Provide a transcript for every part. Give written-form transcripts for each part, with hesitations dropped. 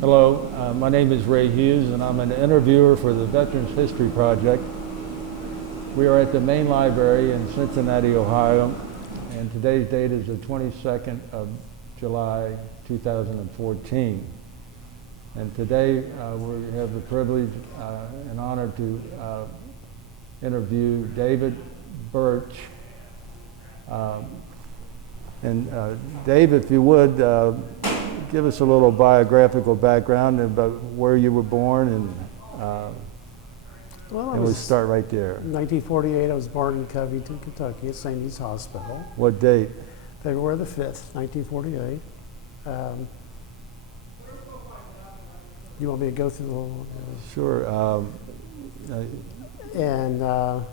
Hello, my name is Ray Hughes and I'm an interviewer for the Veterans History Project. We are at the main library in Cincinnati, Ohio, and today's date is the 22nd of July 2014. And today we have the privilege and honor to interview David Birch. Dave, if you would, give us a little biographical background about where you were born, and we'll start right there. In 1948, I was born in Covington, Kentucky, at St. E's Hospital. What date? February the 5th, 1948. You want me to go through the whole? Sure. And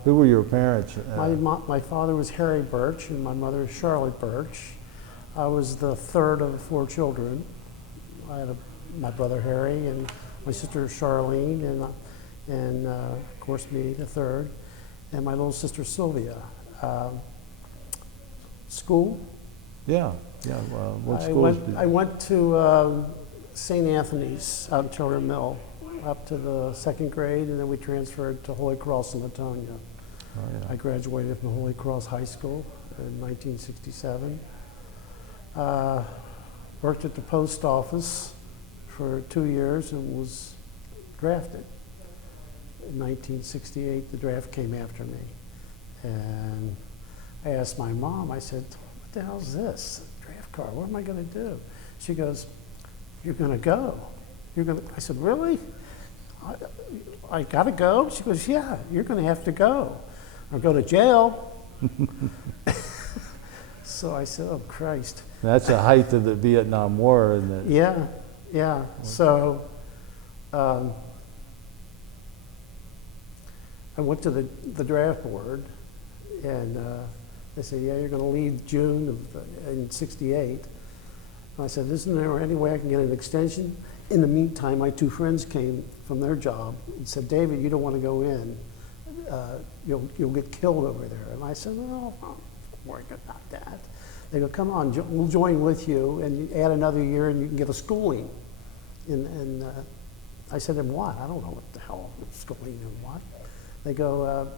who were your parents? my father was Harry Birch, and my mother is Charlotte Birch. I was the third of 4 children. I had my brother Harry and my sister Charlene, and of course me, the third, and my little sister Sylvia. School? Yeah. What schools? I went to St. Anthony's out in Charter Mill up to the 2nd grade, and then we transferred to Holy Cross in Latonia. Oh, yeah. I graduated from Holy Cross High School in 1967. Worked at the post office for 2 years and was drafted. In 1968, the draft came after me. And I asked my mom, I said, what the hell is this? A draft card, what am I gonna do? She goes, you're gonna go. I said, really? I gotta go? She goes, yeah, you're gonna have to go or go to jail. So I said, oh, Christ. That's the height of the Vietnam War, isn't it? Yeah. So I went to the draft board, and they said, yeah, you're going to leave June in '68. And I said, isn't there any way I can get an extension? In the meantime, my 2 friends came from their job and said, David, you don't want to go in. You'll get killed over there. And I said, no, I'm worried about that. They go, come on, we'll join with you, and you add another year and you can get a schooling. And I said, in what? I don't know what the hell schooling and what. They go,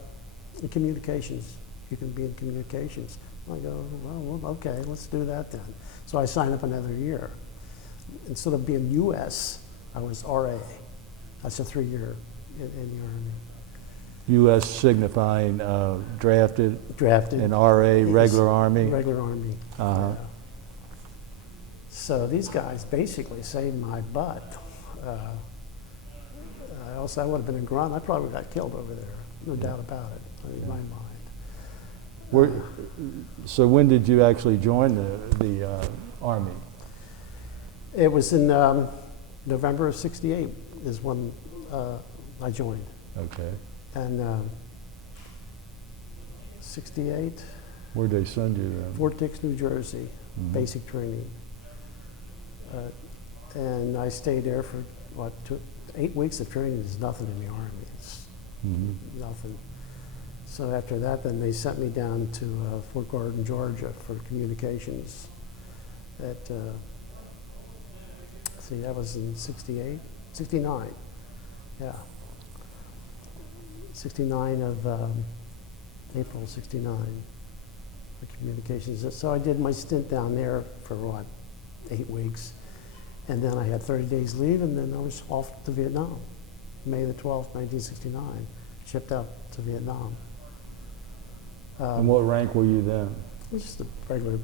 in communications. You can be in communications. I go, well, okay, let's do that then. So I signed up another year. Instead of being U.S., I was RA. That's a 3-year in the Army. U.S. signifying drafted, and R.A. regular Army. Regular Army. Uh-huh. Yeah. So these guys basically saved my butt. I would have been a grunt. I probably got killed over there. No doubt about it, in my mind. So when did you actually join the Army? It was in November of '68 is when I joined. Okay. And 68. Where'd they send you then? Fort Dix, New Jersey, basic training. And I stayed there for, 8 weeks of training is nothing in the Army. It's nothing. So after that, then they sent me down to Fort Gordon, Georgia for communications. That was in 68, 69, yeah. 69 of April 69 for communications. So I did my stint down there for 8 weeks. And then I had 30 days leave, and then I was off to Vietnam. May the 12th, 1969, shipped out to Vietnam. And what rank were you then? It was just a regular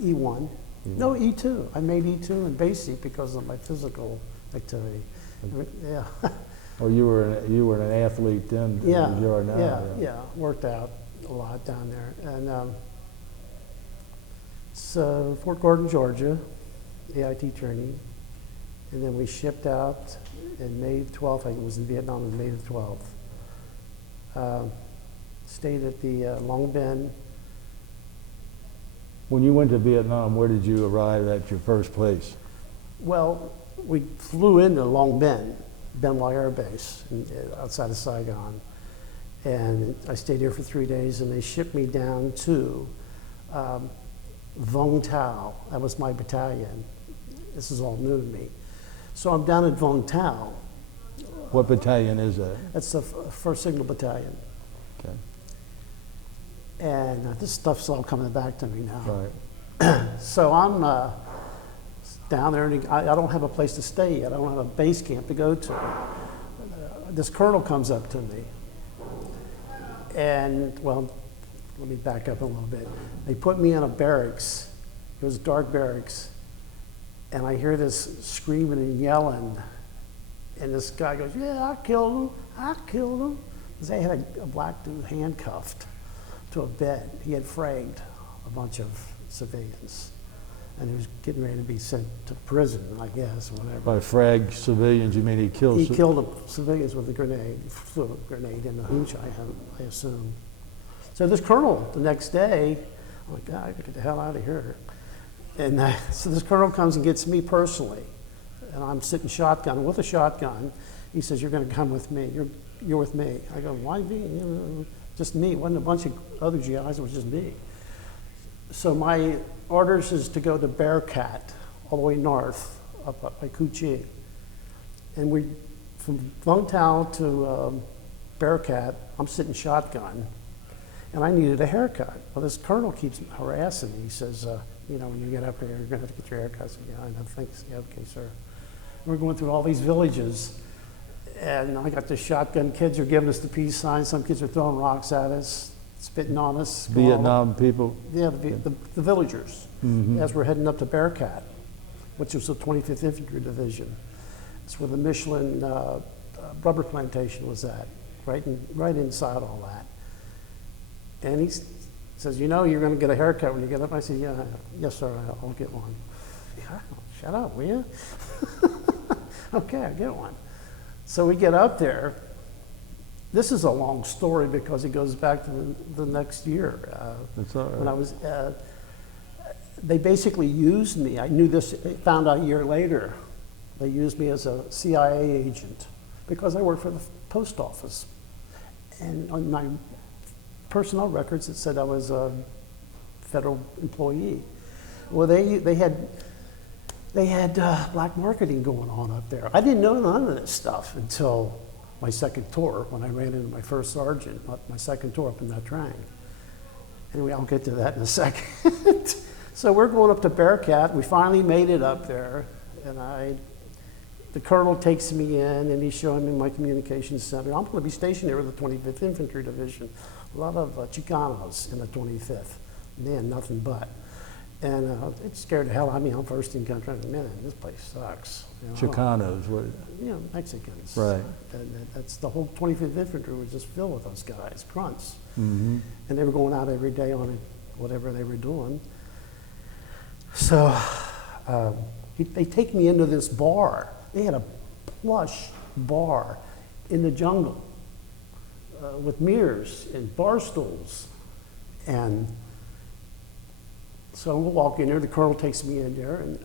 E1. No, E2. I made E2 in basic because of my physical activity. Yeah. Oh, you were an athlete then. Yeah. You are now. Yeah. Worked out a lot down there, and so Fort Gordon, Georgia, AIT training, and then we shipped out in May 12th. I was in Vietnam on May the 12th. Stayed at the Long Binh. When you went to Vietnam, where did you arrive at your first place? Well, we flew into Long Binh, Ben Lai Air Base outside of Saigon. And I stayed here for 3 days, and they shipped me down to Vung Tau. That was my battalion. This is all new to me. So I'm down at Vung Tau. What battalion is that? That's the 1st Signal Battalion. Okay. And this stuff's all coming back to me now. Right. So I'm down there, and I don't have a place to stay yet. I don't have a base camp to go to. This colonel comes up to me, and, well, let me back up a little bit. They put me in a barracks. It was dark barracks. And I hear this screaming and yelling. And this guy goes, yeah, I killed him. I killed him. Because they had a black dude handcuffed to a bed. He had fragged a bunch of civilians. And he was getting ready to be sent to prison, I guess, or whatever. By frag civilians, you mean he killed? He killed the civilians with a grenade, flew a grenade in the hooch, I assume. So this colonel, the next day, I'm like, God, get the hell out of here. And so this colonel comes and gets me personally. And I'm sitting shotgun with a shotgun. He says, you're going to come with me. You're with me. I go, why me? You know, just me. It wasn't a bunch of other GIs, it was just me. So my orders is to go to Bearcat, all the way north, up by Cu Chi. And from Vung Tau to Bearcat, I'm sitting shotgun. And I needed a haircut. Well, this colonel keeps harassing me. He says, you know, when you get up here, you're going to have to get your haircut. I said, yeah, I know, thanks. Yeah, okay, sir. We're going through all these villages, and I got the shotgun. Kids are giving us the peace sign. Some kids are throwing rocks at us, spitting on us. Vietnam people? Yeah, the villagers, as we're heading up to Bearcat, which was the 25th Infantry Division. It's where the Michelin rubber plantation was at, right inside all that. And he says, you know, you're going to get a haircut when you get up. I said, yeah, yes, sir, I'll get one. Shut up, will you? Okay, I'll get one. So we get up there. This is a long story because it goes back to the next year. That's all right. When I was, they basically used me. I knew this, found out a year later. They used me as a CIA agent because I worked for the post office. And on my personnel records, it said I was a federal employee. Well, they had black marketing going on up there. I didn't know none of this stuff until my second tour, when I ran into my first sergeant, my second tour up in Nha Trang. Anyway, I'll get to that in a second. So we're going up to Bearcat. We finally made it up there, and the colonel takes me in, and he's showing me my communications center. I'm going to be stationed there with the 25th Infantry Division. A lot of Chicanos in the 25th. Man, nothing but. And it scared the hell out of me. I'm first in country. Man, this place sucks. You know? Chicanos, what? You know, Mexicans. Right. And that's the whole 25th Infantry was just filled with those guys, grunts. Mm-hmm. And they were going out every day on whatever they were doing. So they take me into this bar. They had a plush bar in the jungle with mirrors and bar stools. And so we'll walk in there, the colonel takes me in there, and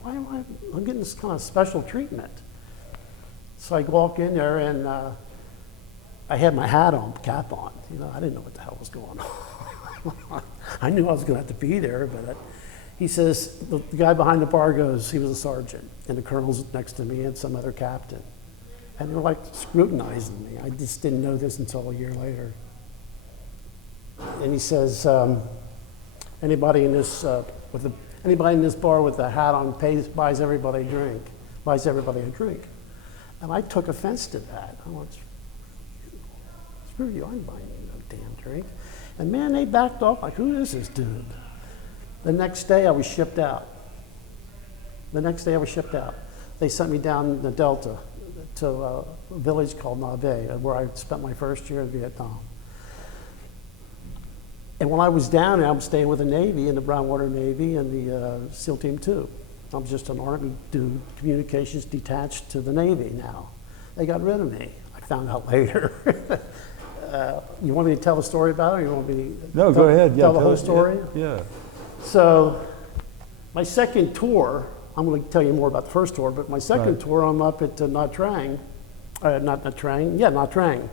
why am I'm getting this kind of special treatment. So I walk in there, and I had my hat on, cap on. You know, I didn't know what the hell was going on. I knew I was going to have to be there, but he says, the guy behind the bar goes, he was a sergeant, and the colonel's next to me and some other captain. And they're like scrutinizing me. I just didn't know this until a year later. And he says, anybody in this bar with a hat on buys everybody a drink. And I took offense to that. I went, screw you, I'm buying you no damn drink. And man, they backed off like, who is this dude? The next day I was shipped out. They sent me down the Delta to a village called Naval, where I spent my first year in Vietnam. And when I was down there, I'm staying with the Navy, in the Brownwater Navy, and the SEAL Team 2. I'm just an Army dude, communications detached to the Navy now. They got rid of me. I found out later. You want me to tell the story about it, or you want me to go ahead. Tell the whole story? Yeah. So my second tour, I'm going to tell you more about the first tour, but my second tour, I'm up at Nha Trang, Nha Trang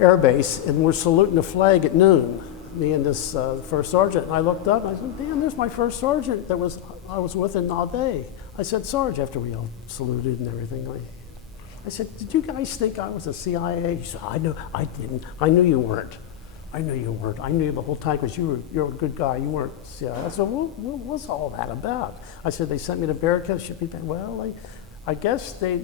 Air Base, and we're saluting the flag at noon. me and this first sergeant, and I looked up and I said, damn, there's my first sergeant that I was with in Naval. I said, Sarge, after we all saluted and everything. I said, did you guys think I was a CIA? He said, I didn't. I knew you weren't. I knew you weren't. I knew you the whole time because you're a good guy. You weren't CIA. I said, what's all that about? I said, they sent me to Barricade. Should be bad. Well, I guess they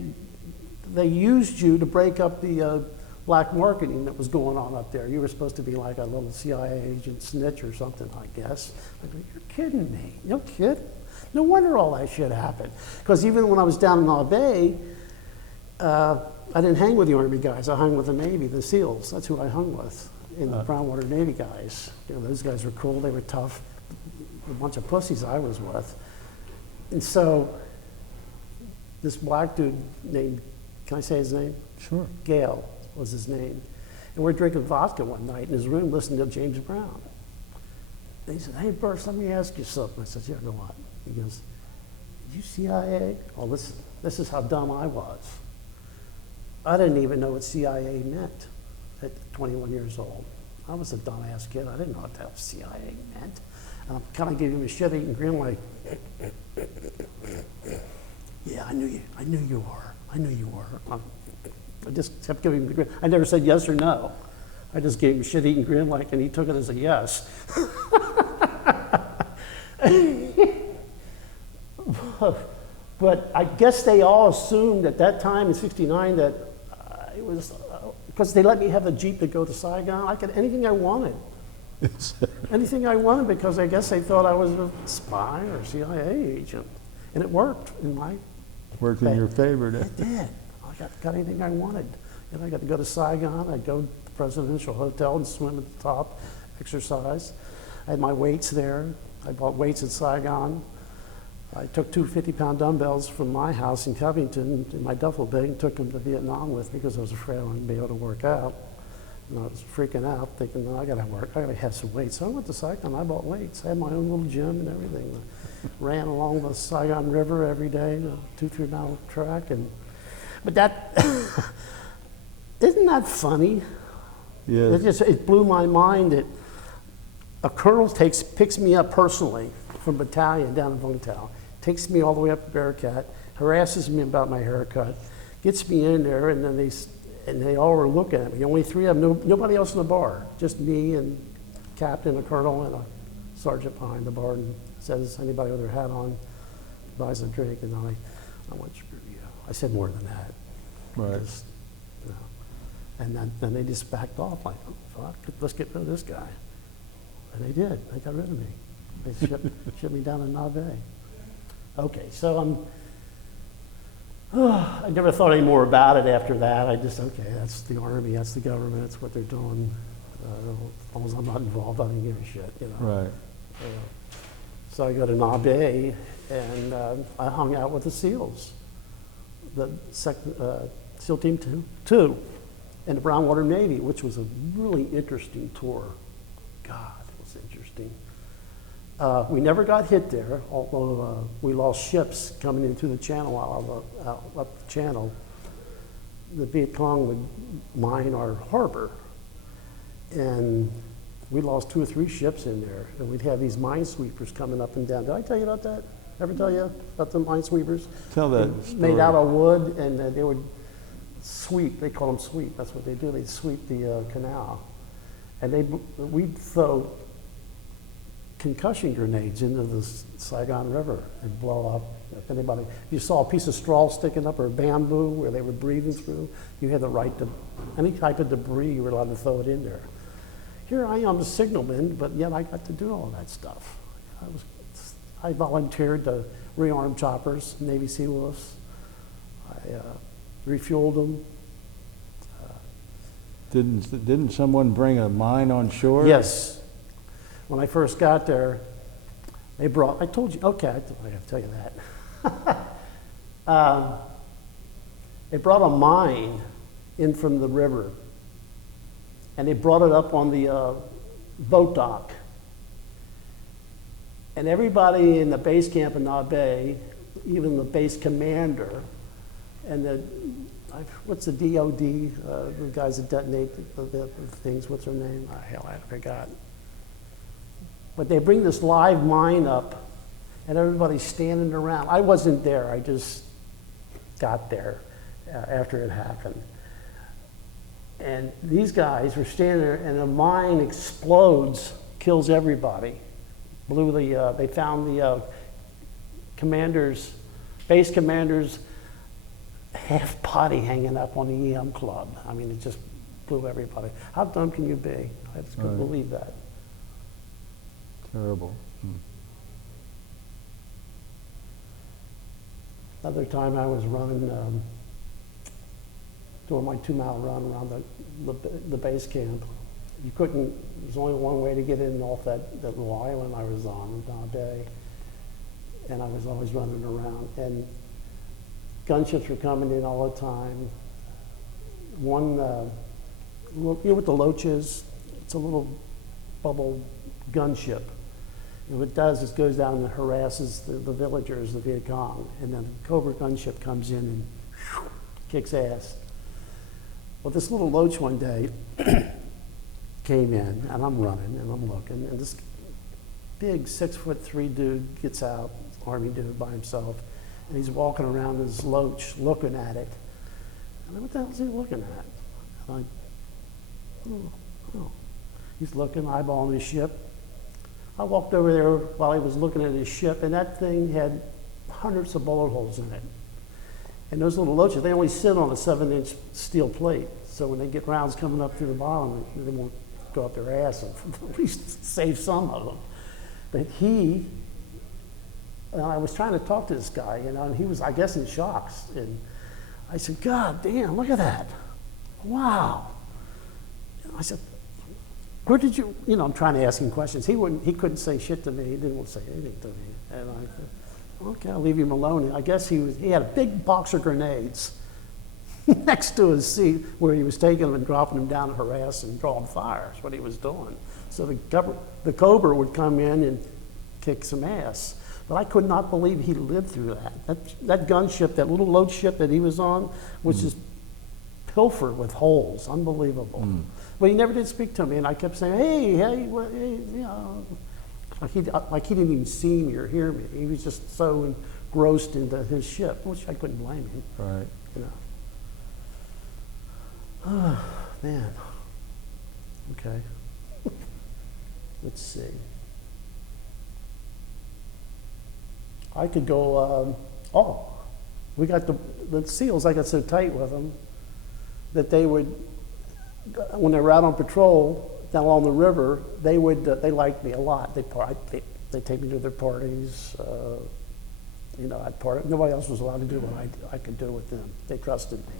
used you to break up the black marketing that was going on up there. You were supposed to be like a little CIA agent snitch or something, I guess. I go, you're kidding me. No kidding. No wonder all that shit happened. Because even when I was down in Naval, I didn't hang with the Army guys. I hung with the Navy, the SEALs. That's who I hung with, in the Brownwater Navy guys. You know, those guys were cool. They were tough. A bunch of pussies I was with. And so this black dude named, can I say his name? Sure. Gale was his name. And we're drinking vodka one night in his room listening to James Brown. And he said, hey, Birch, let me ask you something. I said, yeah, go on. He goes, you CIA? Oh, this is how dumb I was. I didn't even know what CIA meant at 21 years old. I was a dumbass kid. I didn't know what the hell CIA meant. And I'm kind of giving him a shit-eating grin like, yeah, I knew you were. I just kept giving him the grin. I never said yes or no. I just gave him a shit-eating grin like, and he took it as a yes. But I guess they all assumed at that time in '69 that it was, because they let me have a Jeep to go to Saigon. I could, anything I wanted. Anything I wanted, because I guess they thought I was a spy or CIA agent. And it worked in my Worked in your favor, didn't it? It did. I got anything I wanted. And I got to go to Saigon. I'd go to the presidential hotel and swim at the top, exercise. I had my weights there. I bought weights in Saigon. I took 2 50-pound dumbbells from my house in Covington in my duffel bag and took them to Vietnam with me because I was afraid I wouldn't be able to work out. And I was freaking out, thinking, no, I got to work. I got to have some weights. So I went to Saigon. I bought weights. I had my own little gym and everything. I ran along the Saigon River every day, a 2-3 mile track. But that, isn't that funny? Yeah. It blew my mind that a colonel picks me up personally from Battalion down in Vung Tau, takes me all the way up to Bearcat, harasses me about my haircut, gets me in there, and then they all were looking at me. Only 3 of them, nobody else in the bar, just me and captain, a colonel, and a sergeant behind the bar, and says, anybody with their hat on buys a drink, and I went, screw you. I said more than that. Right. Just, you know. And then they just backed off, like, oh, fuck, let's get rid of this guy. And they did. They got rid of me. They shipped me down to Naval. Okay, so I never thought any more about it after that. I just, okay, that's the Army, that's the government, that's what they're doing. As long as I'm not involved, I don't give a shit, you know. Right. So I go to Naval, and I hung out with the SEALs, the SEAL Team 2, and the Brownwater Navy, which was a really interesting tour. God, it was interesting. We never got hit there, although we lost ships coming in through the channel, up the channel. The Viet Cong would mine our harbor, and we lost 2 or 3 ships in there, and we'd have these minesweepers coming up and down. Did I tell you about that? Ever tell you about the minesweepers? Tell that story. Made out of wood, and they would sweep. They call them sweep. That's what they do. They'd sweep the canal, and we'd throw concussion grenades into the Saigon River and blow up. If you saw a piece of straw sticking up or bamboo where they were breathing through, you had the right to, any type of debris, you were allowed to throw it in there. Here I am, a signalman, but yet I got to do all that stuff. I volunteered to rearm choppers, Navy Seawolves. I refueled them. Didn't someone bring a mine on shore? Yes. When I first got there, they brought, I told you, okay, I have to tell you that. They brought a mine in from the river, and they brought it up on the boat dock. And everybody in the base camp in Naval, even the base commander, and what's the DOD, the guys that detonate the things, what's their name? Oh, hell, I forgot. But they bring this live mine up, and everybody's standing around. I wasn't there, I just got there after it happened. And these guys were standing there, and the mine explodes, kills everybody. They found the base commander's half body hanging up on the EM club. I mean, it just blew everybody. How dumb can you be? I just couldn't believe that. Terrible. Another time I was running, doing my 2-mile run around the base camp. You couldn't, there's only one way to get in off that little island I was on, Nha Trang. And I was always running around. And gunships were coming in all the time. One, you know what the Loach is? It's a little bubble gunship. And what it does is goes down and harasses the villagers, the Viet Cong. And then the Cobra gunship comes in and kicks ass. Well, this little Loach one day came in, and I'm running, and I'm looking, and this big 6'3" dude gets out, Army dude by himself, and he's walking around his Loach looking at it. And I, what the hell is he looking at? And oh. He's looking, eyeballing his ship. I walked over there while he was looking at his ship, and that thing had hundreds of bullet holes in it. And those little Loaches, they only sit on a 7-inch steel plate. So when they get rounds coming up through the bottom, they won't go up their ass and at least save some of them. But I was trying to talk to this guy, you know, and he was, I guess, in shock. And I said, God damn, look at that. Wow. And I said, where did you, you know, I'm trying to ask him questions. He couldn't say shit to me. He didn't want to say anything to me. And I said, okay, I'll leave him alone. I guess he had a big box of grenades next to his seat where he was taking them and dropping them down to harass and drawing fire. That's what he was doing. So the Cobra would come in and kick some ass. But I could not believe he lived through that. That gunship, that little Loach ship that he was on, was just pilfered with holes. Unbelievable. But he never did speak to me, and I kept saying, hey, you know, like he didn't even see me or hear me. He was just so engrossed into his ship, which I couldn't blame him. Right. You know. Oh, man. Okay. Let's see. I could go, we got the SEALs, I got so tight with them that they would, when they were out on patrol down along the river, they liked me a lot. They take me to their parties. You know, nobody else was allowed to do what I could do with them. They trusted me.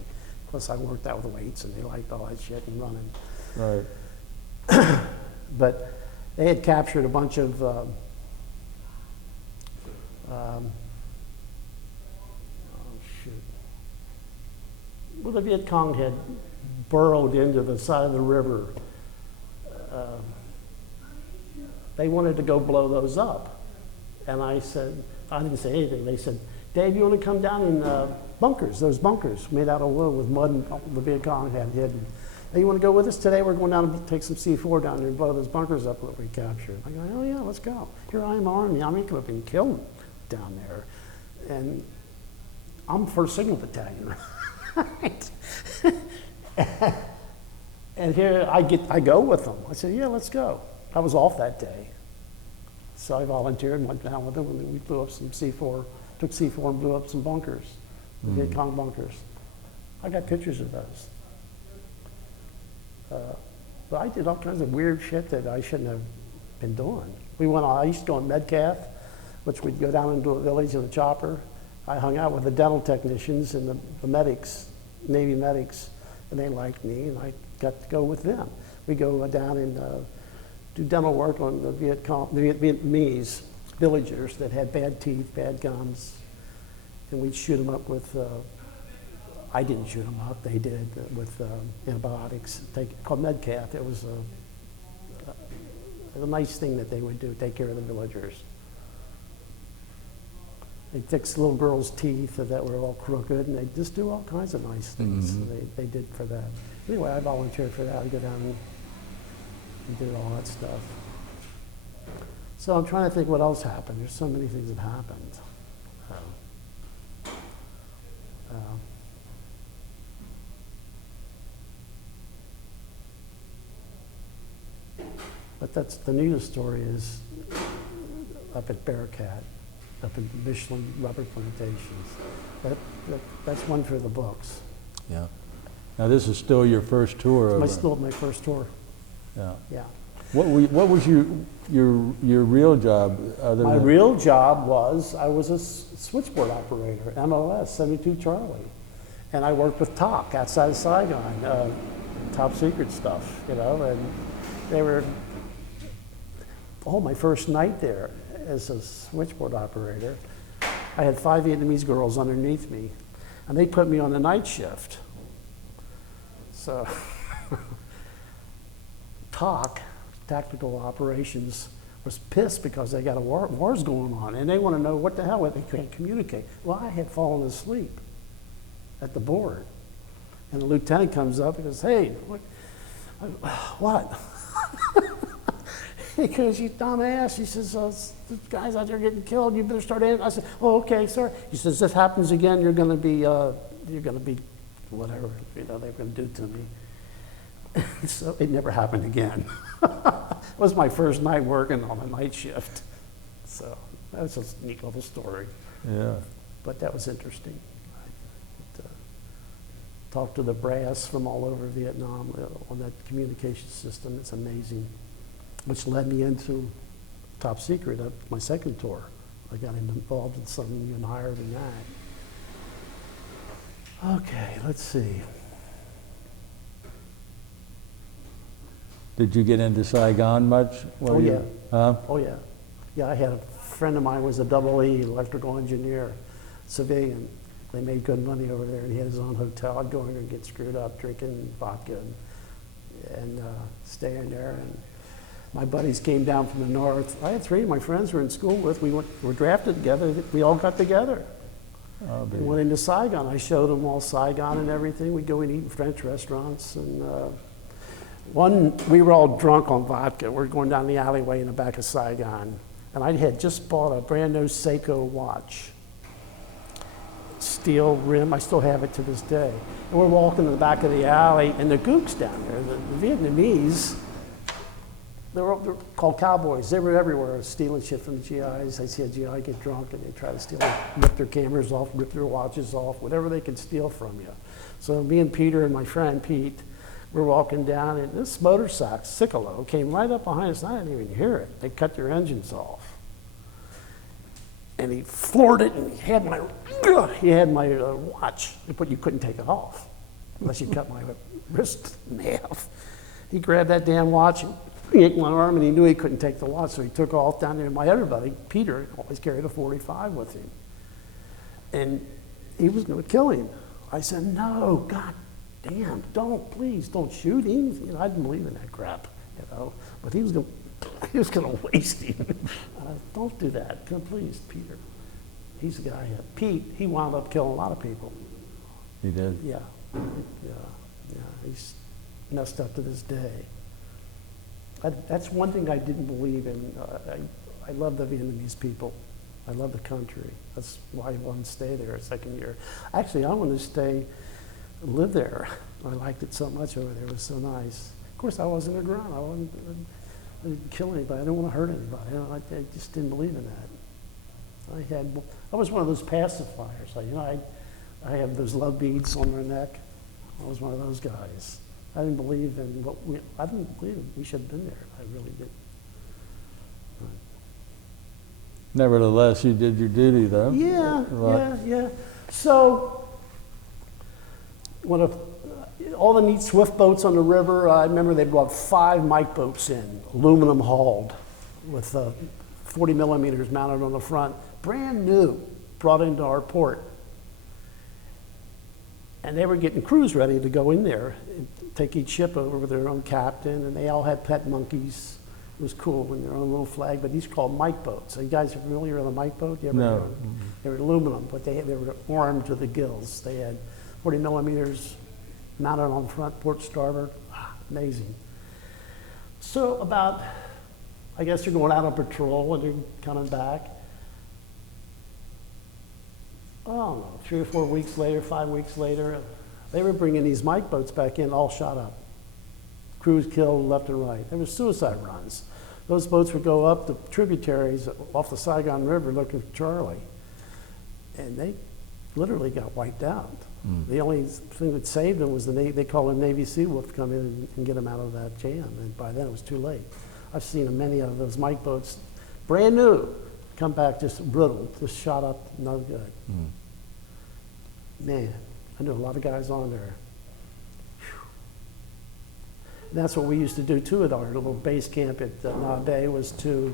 Plus, I worked out with weights, and they liked all that shit and running. Right. But they had captured a bunch of well, the Viet Cong had burrowed into the side of the river. They wanted to go blow those up. And I said, I didn't say anything. They said, Dave, you want to come down in bunkers, those bunkers made out of wood with mud and the Viet Cong had hidden. Hey, you want to go with us today? We're going down and take some C4 down there and blow those bunkers up that we captured. I go, oh yeah, let's go. Here I am, Army. I mean, could have been killed down there. And I'm 1st Signal Battalion, right? And here I go with them. I said, yeah, let's go. I was off that day. So I volunteered and went down with them, and we blew up some C4, took C4 and blew up some bunkers, the Viet Cong bunkers. I got pictures of those. But I did all kinds of weird shit that I shouldn't have been doing. I used to go on Medcath, which we'd go down into a village in a chopper. I hung out with the dental technicians and the medics, Navy medics, and they liked me, and I got to go with them. We go down and do dental work on the Vietnamese villagers that had bad teeth, bad gums, and we'd shoot them up with, I didn't shoot them up, they did, with antibiotics, called Medcath. It was a nice thing that they would do, take care of the villagers. They fixed little girls' teeth that were all crooked, and they just do all kinds of nice things they did for that. Anyway, I volunteered for that. I go down and did all that stuff. So I'm trying to think what else happened. There's so many things that happened. But that's the news story is up at Bearcat, up in Michelin rubber plantations. That's one for the books. Yeah. Now this is still your first tour of Still my first tour. Yeah. Yeah. What was your real job other My than real job was I was a switchboard operator, MOS 72 Charlie, and I worked with TOC outside of Saigon, top secret stuff, you know, and they were. Oh, my first night there as a switchboard operator, I had 5 Vietnamese girls underneath me, and they put me on the night shift. So, TOC, Tactical Operations, was pissed because they got wars going on, and they want to know what the hell, they can't communicate. Well, I had fallen asleep at the board, and the lieutenant comes up and goes, "Hey, what?" He goes, "You dumbass." He says, "The guy's out there getting killed. You better start in." I said, "Oh, okay, sir." He says, "If this happens again, you're going to be whatever, you know, they're going to do to me." So it never happened again. It was my first night working on a night shift. So that was a neat little story. Yeah. But that was interesting. I talked to the brass from all over Vietnam on that communication system. It's amazing. Which led me into top secret at my second tour. I got involved in something even higher than that. Okay, let's see. Did you get into Saigon much? Oh yeah. Huh? Oh yeah. Yeah, I had a friend of mine who was a double E, electrical engineer, civilian. They made good money over there, and he had his own hotel. I'd go in there and get screwed up, drinking vodka and staying there. And my buddies came down from the north. I had 3 of my friends were in school with. We were drafted together. We all got together. Oh, We went into Saigon. I showed them all Saigon and everything. We'd go and eat in French restaurants. And we were all drunk on vodka. We're going down the alleyway in the back of Saigon. And I had just bought a brand new Seiko watch. Steel rim. I still have it to this day. And we're walking in the back of the alley, and the gooks down there, the Vietnamese, they're called cowboys. They were everywhere, stealing shit from the GIs. They see a GI get drunk, and they try to steal, rip their cameras off, rip their watches off, whatever they could steal from you. So me and Peter and my friend Pete, we're walking down, and this motorcycle, Cicolo, came right up behind us. I didn't even hear it. They cut their engines off. And he floored it, and he had my watch, but you couldn't take it off unless you cut my wrist in half. He grabbed that damn watch and yanked my arm, and he knew he couldn't take the watch, so he took off down there. My other buddy, Peter, always carried a .45 with him, and he was going to kill him. I said, "No, God damn, please don't shoot him." You know, I didn't believe in that crap, you know, but he was going to waste him. Don't do that, please, Peter. He's the guy. Pete, he wound up killing a lot of people. He did? Yeah. He's messed up to this day. That's one thing I didn't believe in. I love the Vietnamese people. I love the country. That's why I wanted to stay there a second year. Actually, I wanted to stay and live there. I liked it so much over there. It was so nice. Of course, I wasn't a grunt. I didn't kill anybody. I didn't want to hurt anybody. You know, I just didn't believe in that. I was one of those pacifiers. I have those love beads on my neck. I was one of those guys. I didn't believe in I didn't believe we should have been there. I really didn't. Nevertheless, you did your duty, though. Yeah. So, all the neat swift boats on the river, I remember they brought 5 Mike boats in, aluminum hauled, with 40 millimeters mounted on the front, brand new, brought into our port. And they were getting crews ready to go in there and take each ship over with their own captain, and they all had pet monkeys. It was cool, and their own little flag, but these are called Mike boats. Are you guys familiar with a Mike boat? You ever No. heard of them? They were aluminum, but they were armed to the gills. They had 40 millimeters mounted on the front, port starboard. Amazing. So about, I guess they're going out on patrol and they're coming back. I don't know, 3 or 4 weeks later, 5 weeks later, they were bringing these Mike boats back in, all shot up. Crews killed left and right. There were suicide runs. Those boats would go up the tributaries off the Saigon River looking for Charlie. And they literally got wiped out. The only thing that saved them was they call a Navy Seawolf to come in and get them out of that jam. And by then it was too late. I've seen many of those Mike boats, brand new, come back just brittle, just shot up, no good. Man, I knew a lot of guys on there. And that's what we used to do too at our little base camp at Nha Bay, was to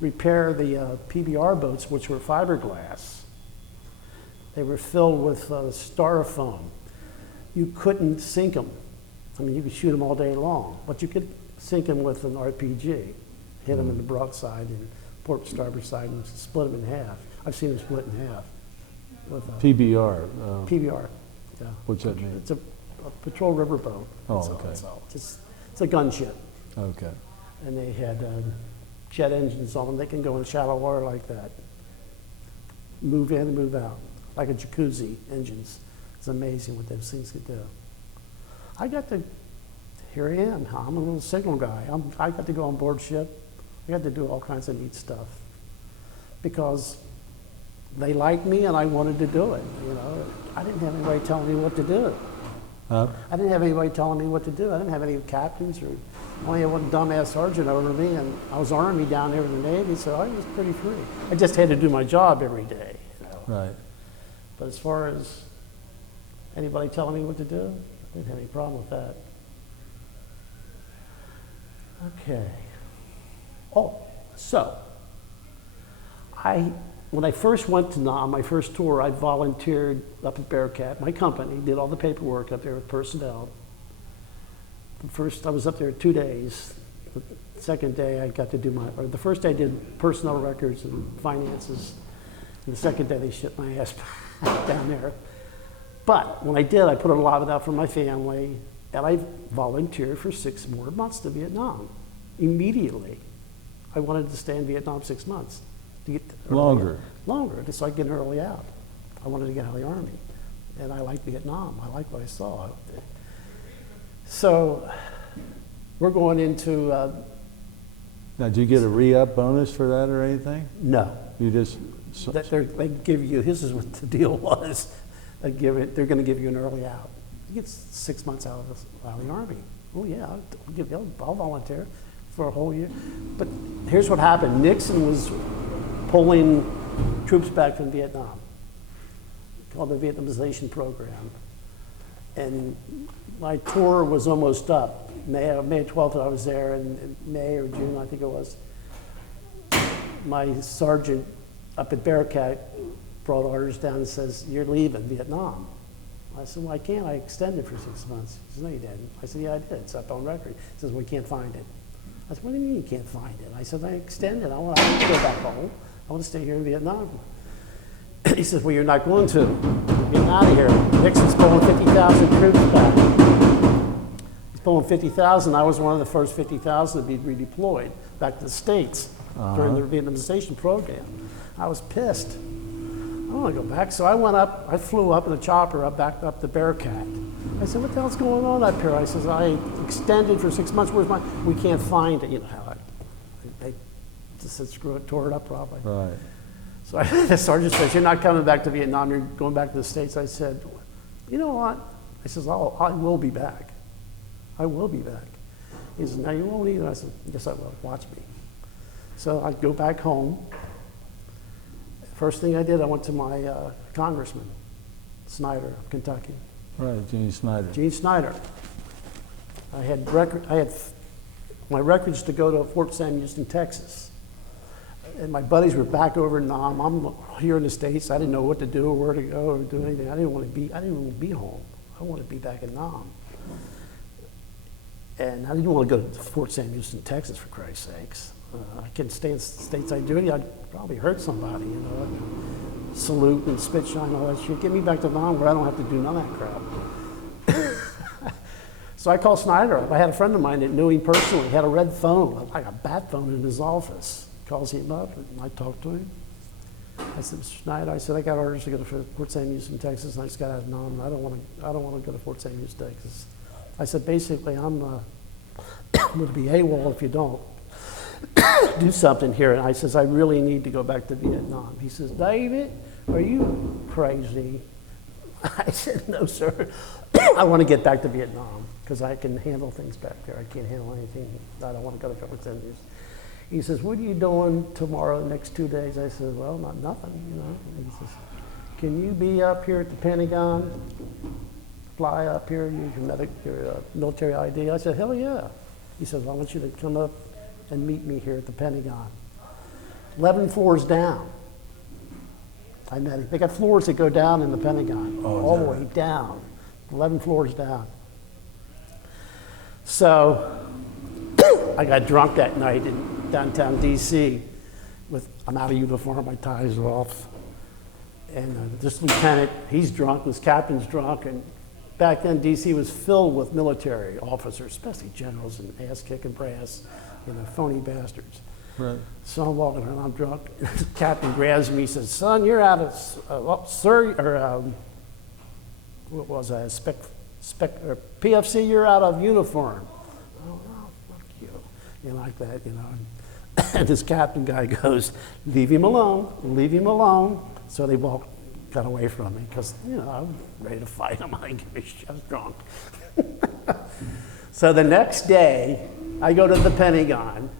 repair the PBR boats, which were fiberglass. They were filled with styrofoam. You couldn't sink them. I mean, you could shoot them all day long, but you could sink them with an RPG, hit them in the broadside and port starboard side and split them in half. I've seen them split in half. With PBR. PBR, yeah. What's that mean? It's a patrol river boat. Oh, That's all okay. it's all. It's a gunship. Okay. And they had jet engines on them. They can go in shallow water like that. Move in and move out, like a jacuzzi engines. It's amazing what those things could do. Here I am. I'm a little signal guy. I got to go on board ship. I got to do all kinds of neat stuff because they liked me and I wanted to do it. You know, I didn't have anybody telling me what to do. Huh? I didn't have anybody telling me what to do. I didn't have any captains or only had one dumbass sergeant over me, and I was Army down there in the Navy, so I was pretty free. I just had to do my job every day. You know? Right. But as far as anybody telling me what to do, I didn't have any problem with that. Okay. Oh, so when I first went to Nam, my first tour, I volunteered up at Bearcat. My company did all the paperwork up there with personnel. I was up there 2 days. The second day I got to do the first day I did personnel records and finances. And the second day they shipped my ass down there. But when I did, I put a lot of it out for my family, and I volunteered for 6 more months to Vietnam. Immediately. I wanted to stay in Vietnam 6 months. To get Longer, just so I could get early out. I wanted to get out of the Army. And I liked Vietnam. I liked what I saw. So we're going into... now, do you get a re-up bonus for that or anything? no. You just... They give you, this is what the deal was. They're going to give you an early out. You get 6 months out of the Army. Oh yeah, I'll volunteer for a whole year. But here's what happened. Nixon was pulling troops back from Vietnam, called the Vietnamization program. And my tour was almost up. May 12th I was there, and in May or June, I think it was, my sergeant up at Bearcat brought orders down and says, "You're leaving Vietnam." I said, "Well, I can't. I extended for 6 months." He says, "No, you didn't." I said, "Yeah, I did. It's up on record." He says, "We can't find it." I said, "What do you mean you can't find it?" I said, "I extended. I want to go back home. I want to stay here in Vietnam." He says, "Well, you're not going to. You're getting out of here. Nixon's pulling 50,000 troops back." He's pulling 50,000. I was one of the first 50,000 to be redeployed back to the States during the Vietnamization program. I was pissed. I don't want to go back. So I flew up in a chopper back up to Bearcat. I said, "What the hell's going on up here?" I says, "I extended for 6 months. Where's we can't find it." You know how they just said, "Screw it," tore it up probably. Right. So the sergeant says, "You're not coming back to Vietnam, you're going back to the States." I said, "You know what?" I says, I will be back. I will be back." He says, "No, you won't either." I said, "Yes, I will. Watch me." So I go back home. First thing I did, I went to my congressman, Snyder of Kentucky. Right, Gene Snyder. Gene Snyder. I had my records to go to Fort Sam Houston, Texas. And my buddies were back over in Nam. I'm here in the States. I didn't know what to do or where to go or do anything. I didn't want to be home. I wanted to be back in Nam. And I didn't want to go to Fort Sam Houston, Texas, for Christ's sakes. I couldn't stay in stateside duty. I'd probably hurt somebody, you know. Salute and spit shine, all that shit. Get me back to Nam where I don't have to do none of that crap. So I called Snyder up. I had a friend of mine that knew him personally. He had a red phone, like a bat phone in his office. Calls him up, and I talked to him. I said, Mr. Snyder, I said, I got orders to go to Fort St. Houston, Texas, and I just got out of Nam. I don't want to go to Fort St. Houston, Texas. I said, basically, I'm going to be AWOL if you don't do something here. And I says, I really need to go back to Vietnam. He says, David, are you crazy? I said, no, sir. I want to get back to Vietnam because I can handle things back there. I can't handle anything. I don't want to go to Fort St. Houston. He says, what are you doing tomorrow, the next 2 days? I said, well, nothing, you know. He says, can you be up here at the Pentagon, fly up here, use your military ID? I said, hell yeah. He says, I want you to come up and meet me here at the Pentagon. 11 floors down. I met him. They got floors that go down in the Pentagon, all the way down, 11 floors down. So I got drunk that night in downtown DC I'm out of uniform, my tie's off. And this lieutenant, he's drunk, this captain's drunk, and back then DC was filled with military officers, especially generals and ass-kicking brass, phony bastards. Right. So I'm walking around, I'm drunk. The captain grabs me, he says, son, you're out of, sir, or what was I, or PFC, you're out of uniform. Oh, fuck you. Like that, And this captain guy goes, leave him alone, leave him alone. So they got away from me because, I was ready to fight him. I was drunk. So the next day, I go to the Pentagon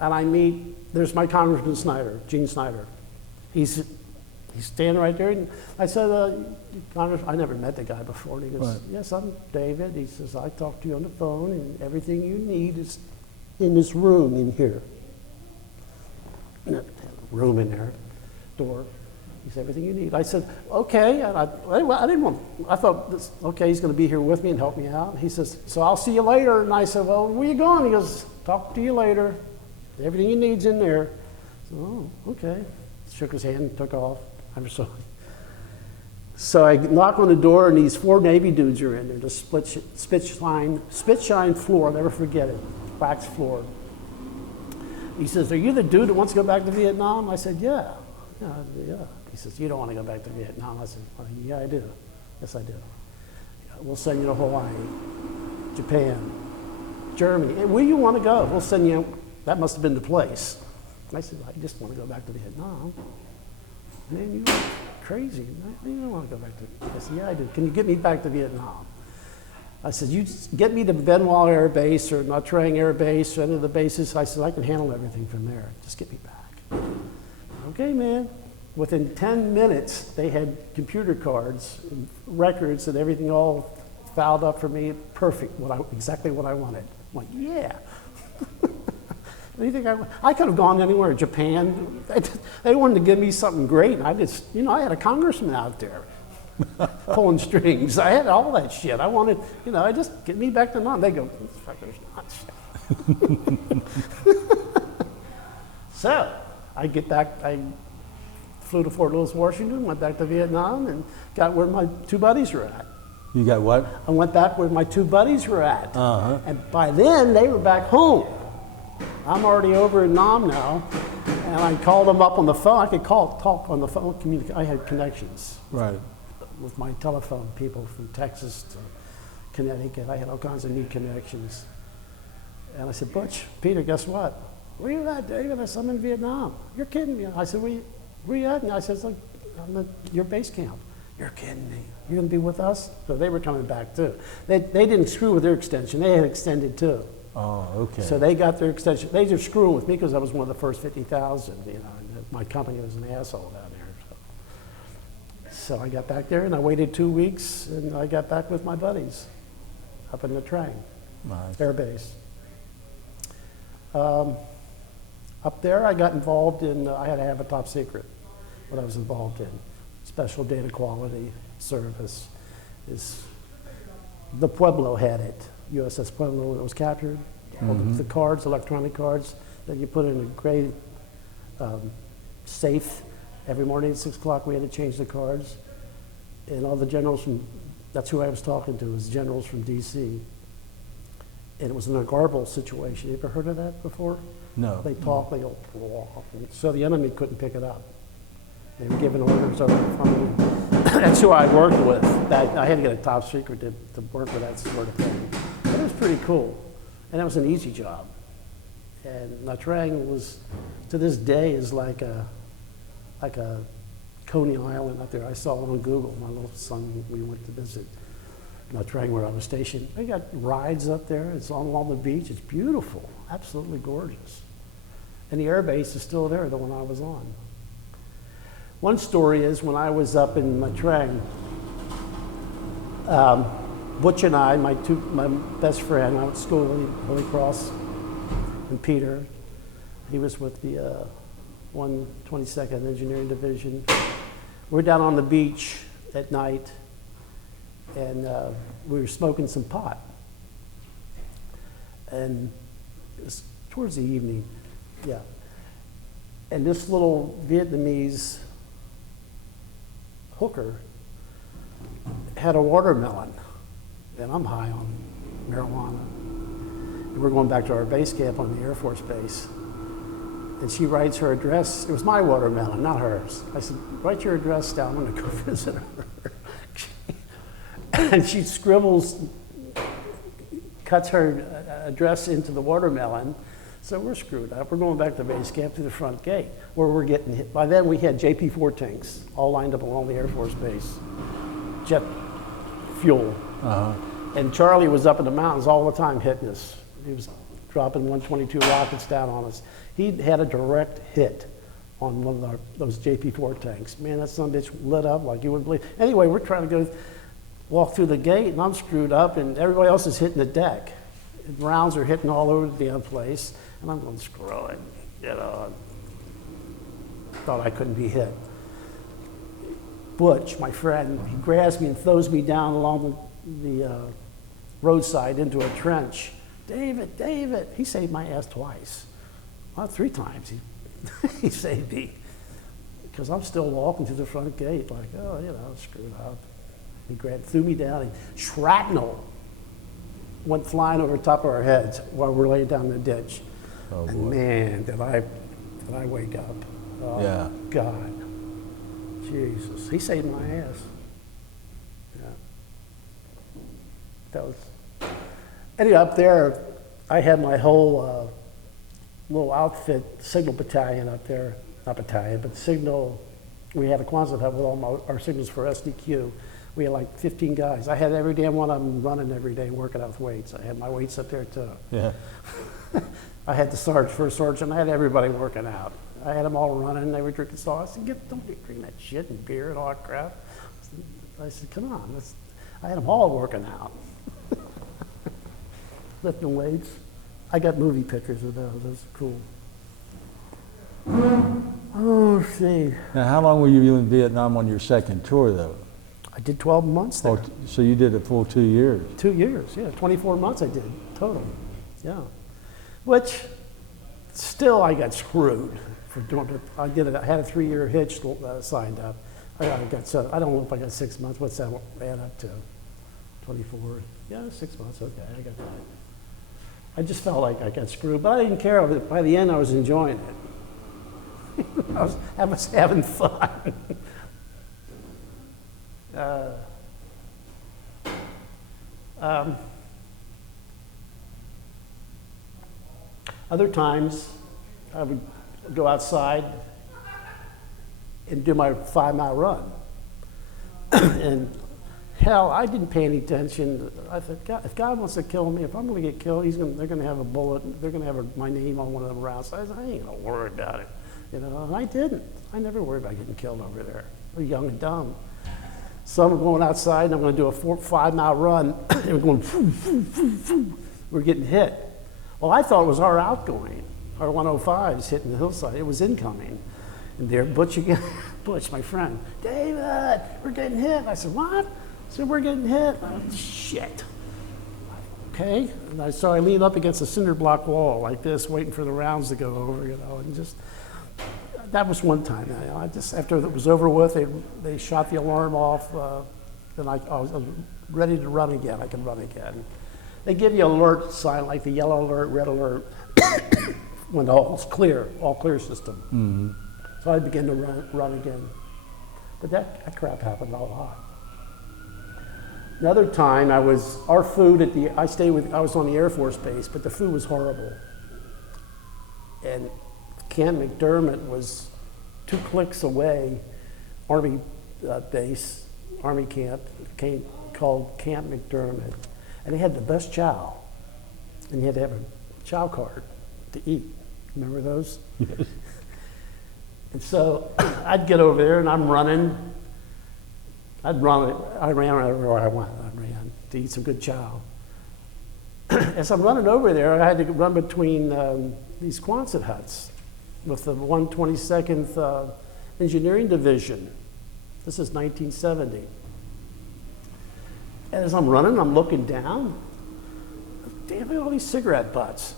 and I meet, there's my Congressman Snyder, Gene Snyder. He's standing right there. And I said, Congressman, I never met the guy before. And he goes, right. Yes, I'm David. He says, I talked to you on the phone and everything you need is in this room in here. Room in there, door. He said, everything you need. I said, okay. And I thought, okay, he's going to be here with me and help me out. And he says, so I'll see you later. And I said, well, where you going? He goes, talk to you later. Everything you need's in there. So, oh, okay. Shook his hand and took off. I'm sorry. So I knock on the door, and these 4 Navy dudes are in there, the spit shine floor, I'll never forget it, wax floor. He says, are you the dude that wants to go back to Vietnam? I said, yeah. He says, you don't want to go back to Vietnam? I said, well, yeah, I do. Yes, I do. We'll send you to Hawaii, Japan, Germany. Hey, where you want to go? We'll send you. That must have been the place. I said, I just want to go back to Vietnam. Man, you're crazy. You don't want to go back to. I said, yeah, I do. Can you get me back to Vietnam? I said, you get me to Benoit Air Base or Nha Trang Air Base or any of the bases. I said, I can handle everything from there. Just get me back. Okay, man. Within 10 minutes, they had computer cards, and records, and everything all filed up for me. Perfect, exactly what I wanted. I'm like, yeah. Anything I could have gone anywhere, Japan. They wanted to give me something great, and I just, I had a congressman out there pulling strings. I had all that shit. I wanted, I just get me back to Nam. They go, this fucker's nuts. So I get back. I flew to Fort Lewis, Washington, went back to Vietnam, and got where my 2 buddies were at. You got what? I went back where my 2 buddies were at. Uh-huh. And by then, they were back home. I'm already over in Nam now, and I called them up on the phone. I could talk on the phone, I had connections. Right. With my telephone people from Texas to Connecticut. I had all kinds of neat connections. And I said, Butch, Peter, guess what? Where you at, David? I said, I'm in Vietnam. You're kidding me. I said, where you at? And I said, I'm at your base camp. You're kidding me. You're going to be with us? So they were coming back too. They didn't screw with their extension. They had extended too. Oh, okay. So they got their extension. They just screwing with me because I was one of the first 50,000. And my company was an asshole down there. So I got back there and I waited 2 weeks and I got back with my buddies up in Nha Trang Air Base. Up there I got involved in, I had to have a top secret, what I was involved in. Special data quality service. The Pueblo had it, USS Pueblo that was captured. Mm-hmm. The cards, electronic cards that you put in a gray safe. Every morning at 6 o'clock, we had to change the cards. And all the generals that's who I was talking to, was generals from DC. and it was an garble situation. You ever heard of that before? No. They talk, they go, so the enemy couldn't pick it up. They were giving orders over the phone. That's who I worked with. I had to get a top secret to work with that sort of thing. But it was pretty cool. And it was an easy job. And Nha Trang was, to this day, is like a Coney Island up there. I saw it on Google. My little son, we went to visit Nha Trang where I was stationed. They got rides up there. It's all along the beach. It's beautiful, absolutely gorgeous. And the air base is still there, the one I was on. One story is when I was up in Nha Trang, Butch and I, my best friend, I went to school in Holy Cross, and Peter, he was with the 122nd Engineering Division. We're down on the beach at night, and we were smoking some pot. And it was towards the evening, yeah. And this little Vietnamese hooker had a watermelon, and I'm high on marijuana. And we're going back to our base camp on the Air Force Base. And she writes her address. It was my watermelon, not hers. I said, write your address down. I'm gonna go visit her. And she scribbles, cuts her address into the watermelon. So we're screwed up. We're going back to base camp through the front gate where we're getting hit. By then we had JP-4 tanks all lined up along the Air Force Base, jet fuel. And Charlie was up in the mountains all the time hitting us. He was dropping 122 rockets down on us. He had a direct hit on one of those JP-4 tanks. Man, that son of a bitch lit up like you wouldn't believe. Anyway, we're trying to walk through the gate, and I'm screwed up, and everybody else is hitting the deck. Rounds are hitting all over the damn place, and I'm going, screw it, you know. Thought I couldn't be hit. Butch, my friend, he grabs me and throws me down along the roadside into a trench. David, David, he saved my ass twice. Well, 3 times he saved me. Because I'm still walking to the front gate like, oh, you know, screwed up. He threw me down, and shrapnel went flying over the top of our heads while we're laying down in the ditch. Oh, boy. And man, did I wake up. Oh, yeah. God. Jesus. He saved my ass. Yeah. That was... Anyway, up there, I had my whole little outfit, signal battalion up there. Not battalion, but signal. We had a Quonset hut with all our signals for SDQ. We had like 15 guys. I had every damn one of them running every day, working out with weights. I had my weights up there too. Yeah. I had the first sergeant. I had everybody working out. I had them all running. They were drinking sauce. I said, don't be drinking that shit and beer and all that crap. I said, come on. I had them all working out. Lifting weights. I got movie pictures of those. Those are cool. Oh, see. Now, how long were you in Vietnam on your second tour, though? I did 12 months there. Oh, so you did a full 2 years? 2 years, yeah. 24 months I did, total. Yeah. Which, still I got screwed for doing it. I had a 3-year hitch signed up. I don't know if I got 6 months. What's that add up to? 24? Yeah, 6 months, okay, I got that. I just felt like I got screwed, but I didn't care. By the end, I was enjoying it. I was having fun. Other times, I would go outside and do my 5-mile run. And hell, I didn't pay any attention. I thought, if God wants to kill me, if I'm going to get killed, they're going to have a bullet. They're going to have my name on one of them rounds. I ain't going to worry about it, you know. And I didn't. I never worried about getting killed over there. I was young and dumb. So I'm going outside, and I'm going to do a 5-mile run, and we're going, phoo, phoo, phoo, phoo. We're getting hit. Well, I thought it was our outgoing, our 105s hitting the hillside. It was incoming. And there, Butch again, Butch, my friend, David, we're getting hit. I said, what? I said, we're getting hit. Shit. Okay. And so I leaned up against a cinder block wall like this, waiting for the rounds to go over, you know, and just, that was one time. I just, after it was over with, they shot the alarm off, then I was ready to run again. I could run again. They give you an alert sign like the yellow alert, red alert, when the all's clear, all clear system. Mm-hmm. So I began to run again. But that crap happened a lot. Another time I was on the Air Force base, but the food was horrible. And Camp McDermott was 2 clicks away, Army base, Army camp, called Camp McDermott. And they had the best chow. And you had to have a chow card to eat. Remember those? Yes. And so I'd get over there and I'm running. I ran everywhere I went. I ran to eat some good chow. As I'm running over there, I had to run between these Quonset huts with the 122nd Engineering Division. This is 1970. And as I'm running, I'm looking down. Damn, look at all these cigarette butts.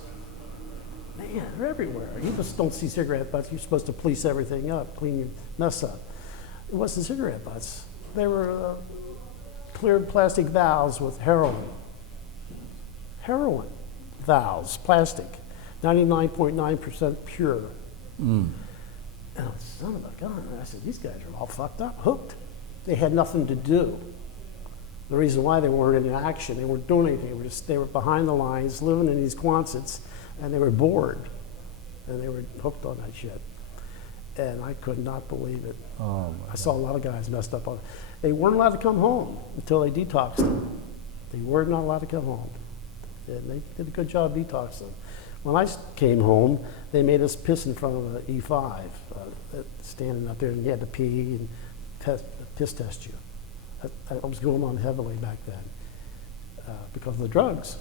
Man, they're everywhere. You just don't see cigarette butts. You're supposed to police everything up, clean your mess up. It wasn't cigarette butts. They were clear plastic valves with heroin. Heroin valves, plastic, 99.9% pure. Mm. And I was, son of a gun. And I said, these guys are all fucked up, hooked. They had nothing to do. The reason why they weren't in action, they weren't doing anything. They were behind the lines, living in these Quonsets, and they were bored. And they were hooked on that shit. And I could not believe it. Oh, I saw a lot of guys messed up on it. They weren't allowed to come home until they detoxed them. They were not allowed to come home. And they did a good job detoxing them. When I came home, they made us piss in front of the E5, standing up there, and you had to pee and piss test you. I was going on heavily back then because of the drugs.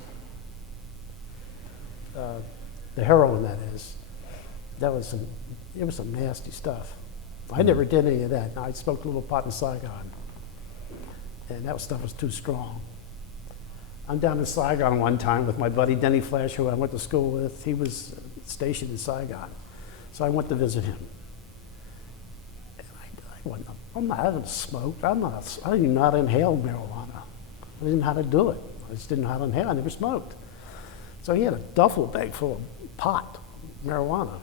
The heroin, that is. It was some nasty stuff. I never did any of that. I smoked a little pot in Saigon, and that stuff was too strong. I'm down in Saigon one time with my buddy Denny Flash, who I went to school with. He was stationed in Saigon, so I went to visit him. And I haven't smoked. I didn't even know how to inhale marijuana. I didn't know how to do it. I just didn't know how to inhale. I never smoked. So he had a duffel bag full of pot, marijuana.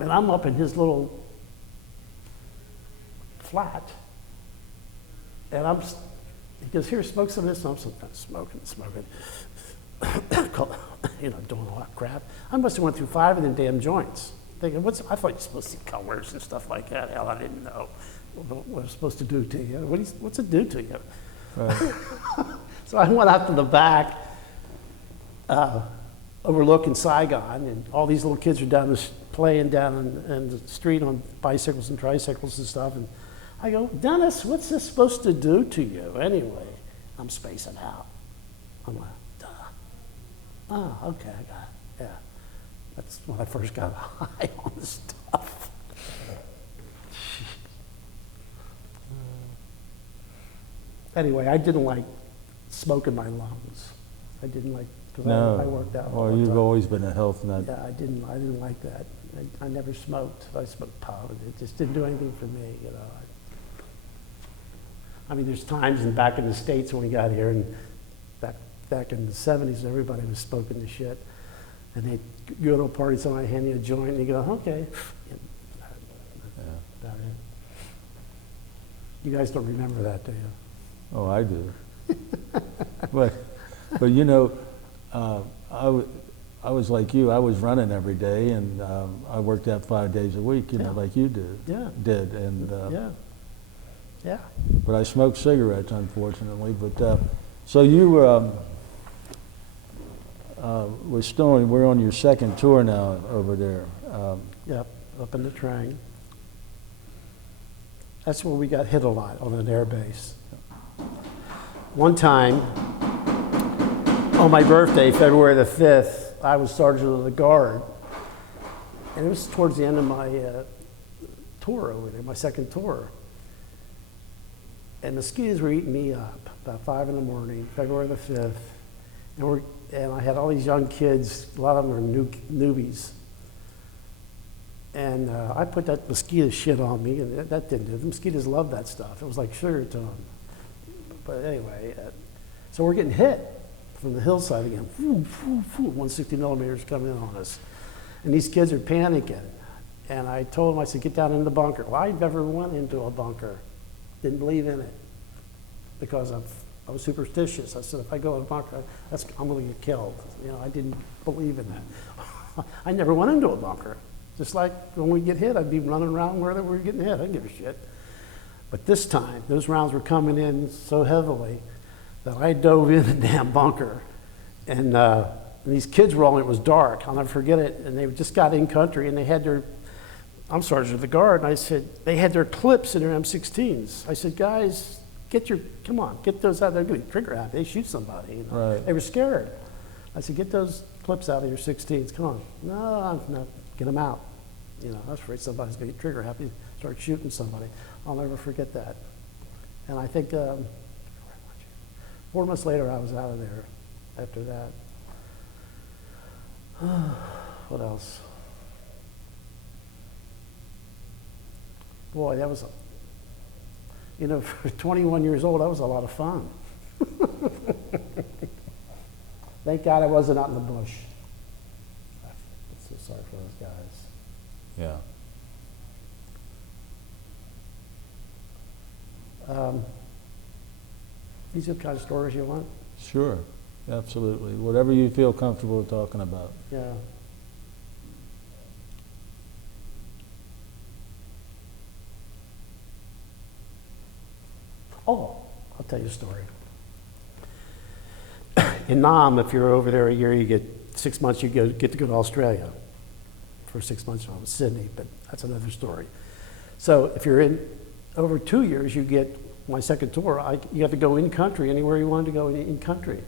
And I'm up in his little flat, and he goes, here, smoke some of this. And I'm smoking, doing all that crap. I must have went through 5 of them damn joints. Thinking, I thought you were supposed to see colors and stuff like that. Hell, I didn't know what it was supposed to do to you. What's it do to you? Right. So I went out to the back, overlooking Saigon, and all these little kids are playing down in the street on bicycles and tricycles and stuff. And I go, Dennis, what's this supposed to do to you anyway? I'm spacing out. I'm like, duh. Oh, okay, I got it. Yeah. That's when I first got high on this stuff. Anyway, I didn't like smoke in my lungs. I didn't like, because I worked out. Well, you've always been a health nut. Yeah, I didn't like that. I never smoked. I smoked pot. It just didn't do anything for me, you know. I mean, there's times back in the States when we got here, and back in the 70s, everybody was smoking the shit. And they'd go to a party, somebody hand you a joint, and you go, okay. About it. You guys don't remember that, do you? Oh, I do. but you know, I was like you. I was running every day, and I worked out 5 days a week, you know, like you did. Yeah. Did and yeah. But I smoked cigarettes, unfortunately. But so you we're on your second tour now over there. Yep, up in the train. That's where we got hit a lot, on an air base. One time, on my birthday, February the 5th, I was sergeant of the guard. And it was towards the end of my tour over there, my second tour. And mosquitoes were eating me up about 5 in the morning, February the 5th. And I had all these young kids, a lot of them were newbies. And I put that mosquito shit on me, and that didn't do it. The mosquitoes loved that stuff. It was like sugar to them. But anyway, so we're getting hit. from the hillside again. 160 millimeters coming in on us. And these kids are panicking. And I told them, I said, get down in the bunker. Well, I never went into a bunker. Didn't believe in it because I was superstitious. I said, if I go in a bunker, I'm going to get killed. You know, I didn't believe in that. I never went into a bunker. Just like when we get hit, I'd be running around where we were getting hit. I didn't give a shit. But this time, those rounds were coming in so heavily that I dove in the damn bunker. And these kids were all, it was dark. I'll never forget it. And they just got in country and they had their, I'm sergeant of the guard, and I said, they had their clips in their M16s. I said, guys, come on, get those out. They're going to be trigger happy. They shoot somebody. You know? Right. They were scared. I said, get those clips out of your 16s. Come on. No, get them out. You know, I was afraid somebody's going to get trigger happy, start shooting somebody. I'll never forget that. And I think 4 months later, I was out of there after that. What else? Boy, that was, for 21 years old, that was a lot of fun. Thank God I wasn't out in the bush. I'm so sorry for those guys. Yeah. These are the kind of stories you want? Sure, absolutely. Whatever you feel comfortable talking about. Yeah. Oh, I'll tell you a story. In Nam, if you're over there a year, you get 6 months, you get to go to Australia. For 6 months, I was Sydney, but that's another story. So if you're in over 2 years, you get my second tour. You have to go in country anywhere you wanted to go in country.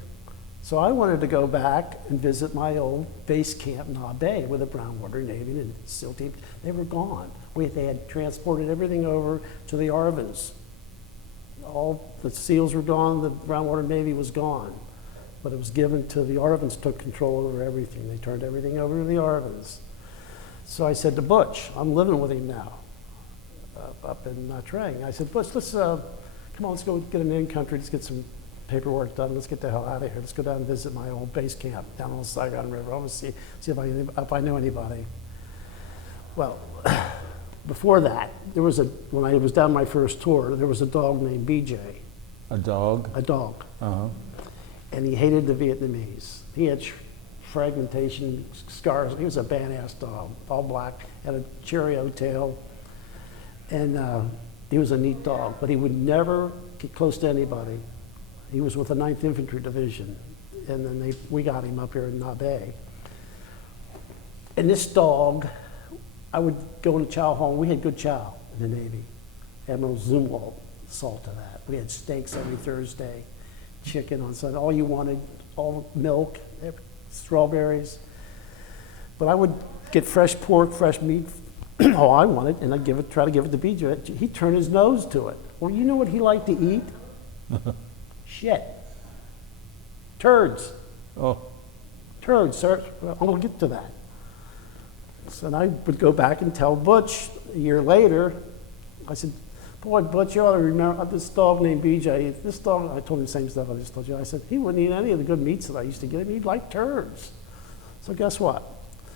So I wanted to go back and visit my old base camp, Nha Bay, with the Brown Water Navy and SEAL team. They were gone. They had transported everything over to the Arvins. All the SEALs were gone. The Brown Water Navy was gone. But it was given to the Arvins, took control over everything. They turned everything over to the Arvins. So I said to Butch, I'm living with him now, up in Nha Trang. I said, Butch, come on, let's go get an in-country, let's get some paperwork done, let's get the hell out of here. Let's go down and visit my old base camp down on the Saigon River. I want to see if I knew anybody. Well, before that, when I was down my first tour, there was a dog named BJ. A dog? A dog. Uh-huh. And he hated the Vietnamese. He had fragmentation scars. He was a badass dog, all black, had a Cheerio tail. And he was a neat dog, but he would never get close to anybody. He was with the 9th Infantry Division. And then we got him up here in Nha Bay. And this dog, I would go into chow hall. We had good chow in the Navy. Admiral Zumwalt saw to that. We had steaks every Thursday, chicken on Sunday, all you wanted, all milk, strawberries. But I would get fresh pork, fresh meat, all I wanted, and I'd try to give it to BJ. He'd turn his nose to it. Well, you know what he liked to eat? Shit. Turds. Oh. Turds, sir. Well, I'm going to get to that. So then I would go back and tell Butch a year later, I said, boy, Butch, you ought to remember this dog named BJ. This dog, I told him the same stuff I just told you. I said, he wouldn't eat any of the good meats that I used to get him. He'd like turds. So guess what?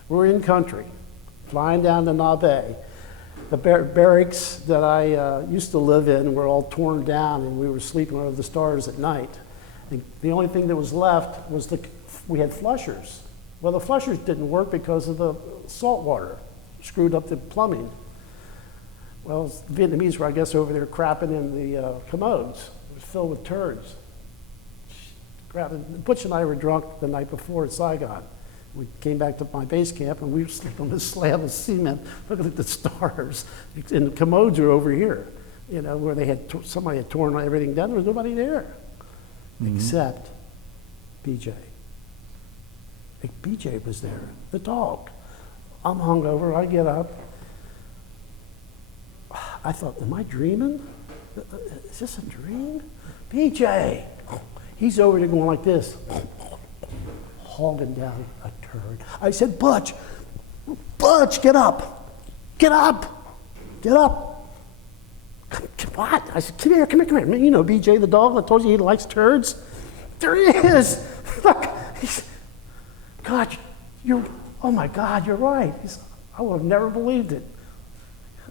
We're in country, flying down to Nha Bay. The barracks that I used to live in were all torn down, and we were sleeping under the stars at night. And the only thing that was left was we had flushers. Well, the flushers didn't work because of the salt water, screwed up the plumbing. Well, the Vietnamese were, I guess, over there crapping in the commodes. It was filled with turds. Butch and I were drunk the night before at Saigon. We came back to my base camp and we were sleeping on this slab of cement, looking at the stars. And the commodes are over here, where somebody had torn everything down. There was nobody there, except BJ. BJ was there, the dog. I'm hungover, I get up. I thought, am I dreaming? Is this a dream? BJ! He's over there going like this, hogging down a turd. I said, Butch, get up! Get up! Get up! What? I said, come here. You know BJ the dog, I told you he likes turds? There he is! Look, God, oh my God, you're right. I would have never believed it.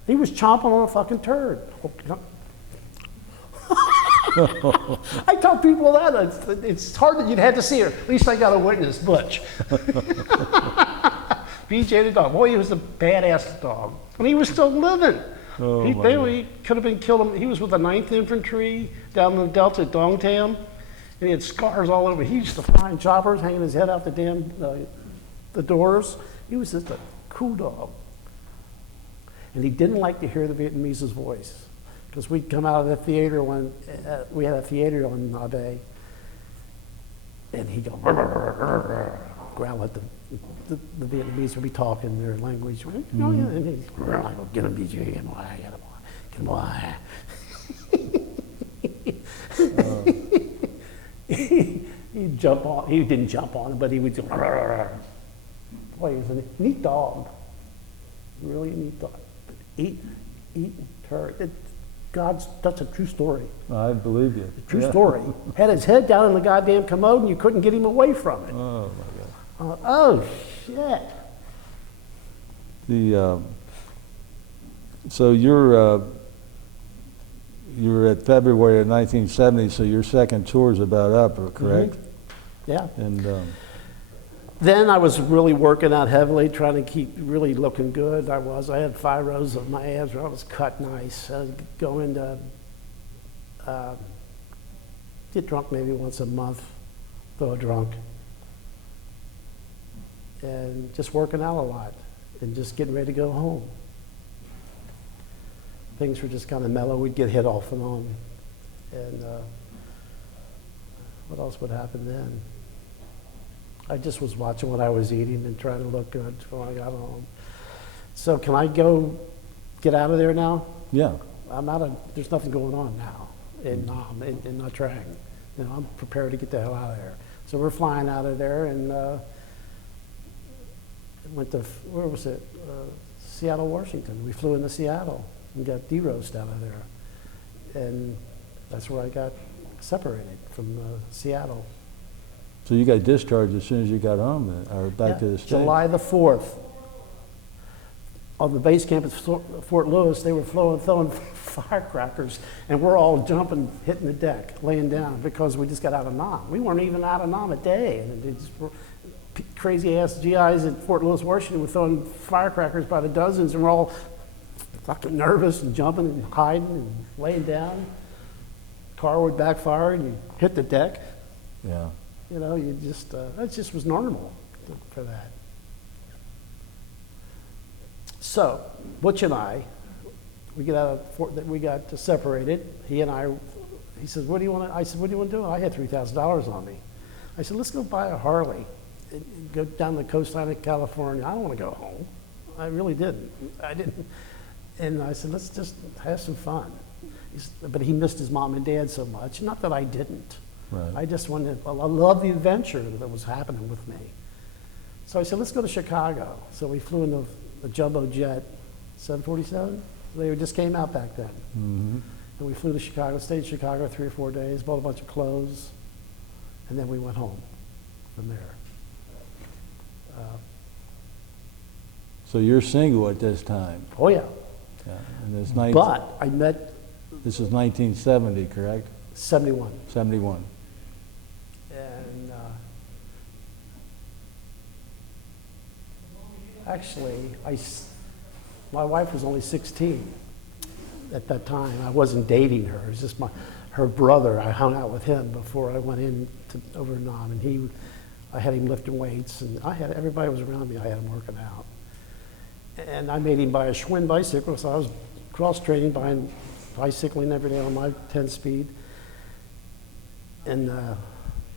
He was chomping on a fucking turd. I tell people that. It's hard that you'd had to see her. At least I got a witness, Butch. BJ the dog. Boy, he was a badass dog. And he was still living. Oh, He could have been killed. He was with the 9th Infantry down in the Delta at Dongtown. And he had scars all over. He used to fly choppers, hanging his head out the damn the doors. He was just a cool dog. And he didn't like to hear the Vietnamese's voice. Because we'd come out of the theater when we had a theater on Nha Trang, and he'd go growl at the Vietnamese would be talking their language. And he'd I go, get him, BJ, get him away, get him away. He'd jump on. He didn't jump on him, but he would go. Boy, he was a neat dog. Really a neat dog. But eating turd. That's a true story. I believe you. True story. Had his head down in the goddamn commode and you couldn't get him away from it. Oh, my God. Oh, shit. So you're at February of 1970, so your second tour is about up, correct? Mm-hmm. Yeah. And then I was really working out heavily, trying to keep really looking good. I had 5 rows of my abs where I was cut nice. I was going to get drunk maybe once a month, though drunk. And just working out a lot and just getting ready to go home. Things were just kind of mellow. We'd get hit off and on. And what else would happen then? I just was watching what I was eating and trying to look good when I got home. So can I go get out of there now? yeah. There's nothing going on now in Nha Trang. You know, I'm prepared to get the hell out of there. So we're flying out of there and went to, where was it? Seattle, Washington. We flew into Seattle and got de-roasted out of there. And that's where I got separated from Seattle. So you got discharged as soon as you got home, or back to the States? July the 4th. On the base camp at Fort Lewis, they were throwing firecrackers, and we're all jumping, hitting the deck, laying down, because we just got out of Nam. We weren't even out of Nam a day, and it just, crazy-ass GIs at Fort Lewis, Washington were throwing firecrackers by the dozens, and we're all fucking nervous and jumping and hiding and laying down. Car would backfire, and you hit the deck. Yeah. You know, you just, that just was normal for that. So, Butch and I, we got separated. He said, what do you want to, I said, what do you want to do? I had $3,000 on me. I said, let's go buy a Harley and go down the coastline of California. I don't want to go home. I really didn't. I didn't. And I said, let's just have some fun. But he missed his mom and dad so much. Not that I didn't. Right. I just wanted, I loved the adventure that was happening with me. So I said, let's go to Chicago. So we flew in the jumbo jet, 747. They just came out back then. Mm-hmm. And we flew to Chicago, stayed in Chicago 3 or 4 days, bought a bunch of clothes, and then we went home from there. So you're single at this time? Oh yeah. Yeah. And this But I met... This is 1970, correct? 71. 71. And actually, my wife was only 16 at that time. I wasn't dating her. It was just her brother. I hung out with him before I went in over Nam, and I had him lifting weights, and everybody was around me. I had him working out, and I made him buy a Schwinn bicycle. So I was cross training, bicycling every day on my 10-speed, and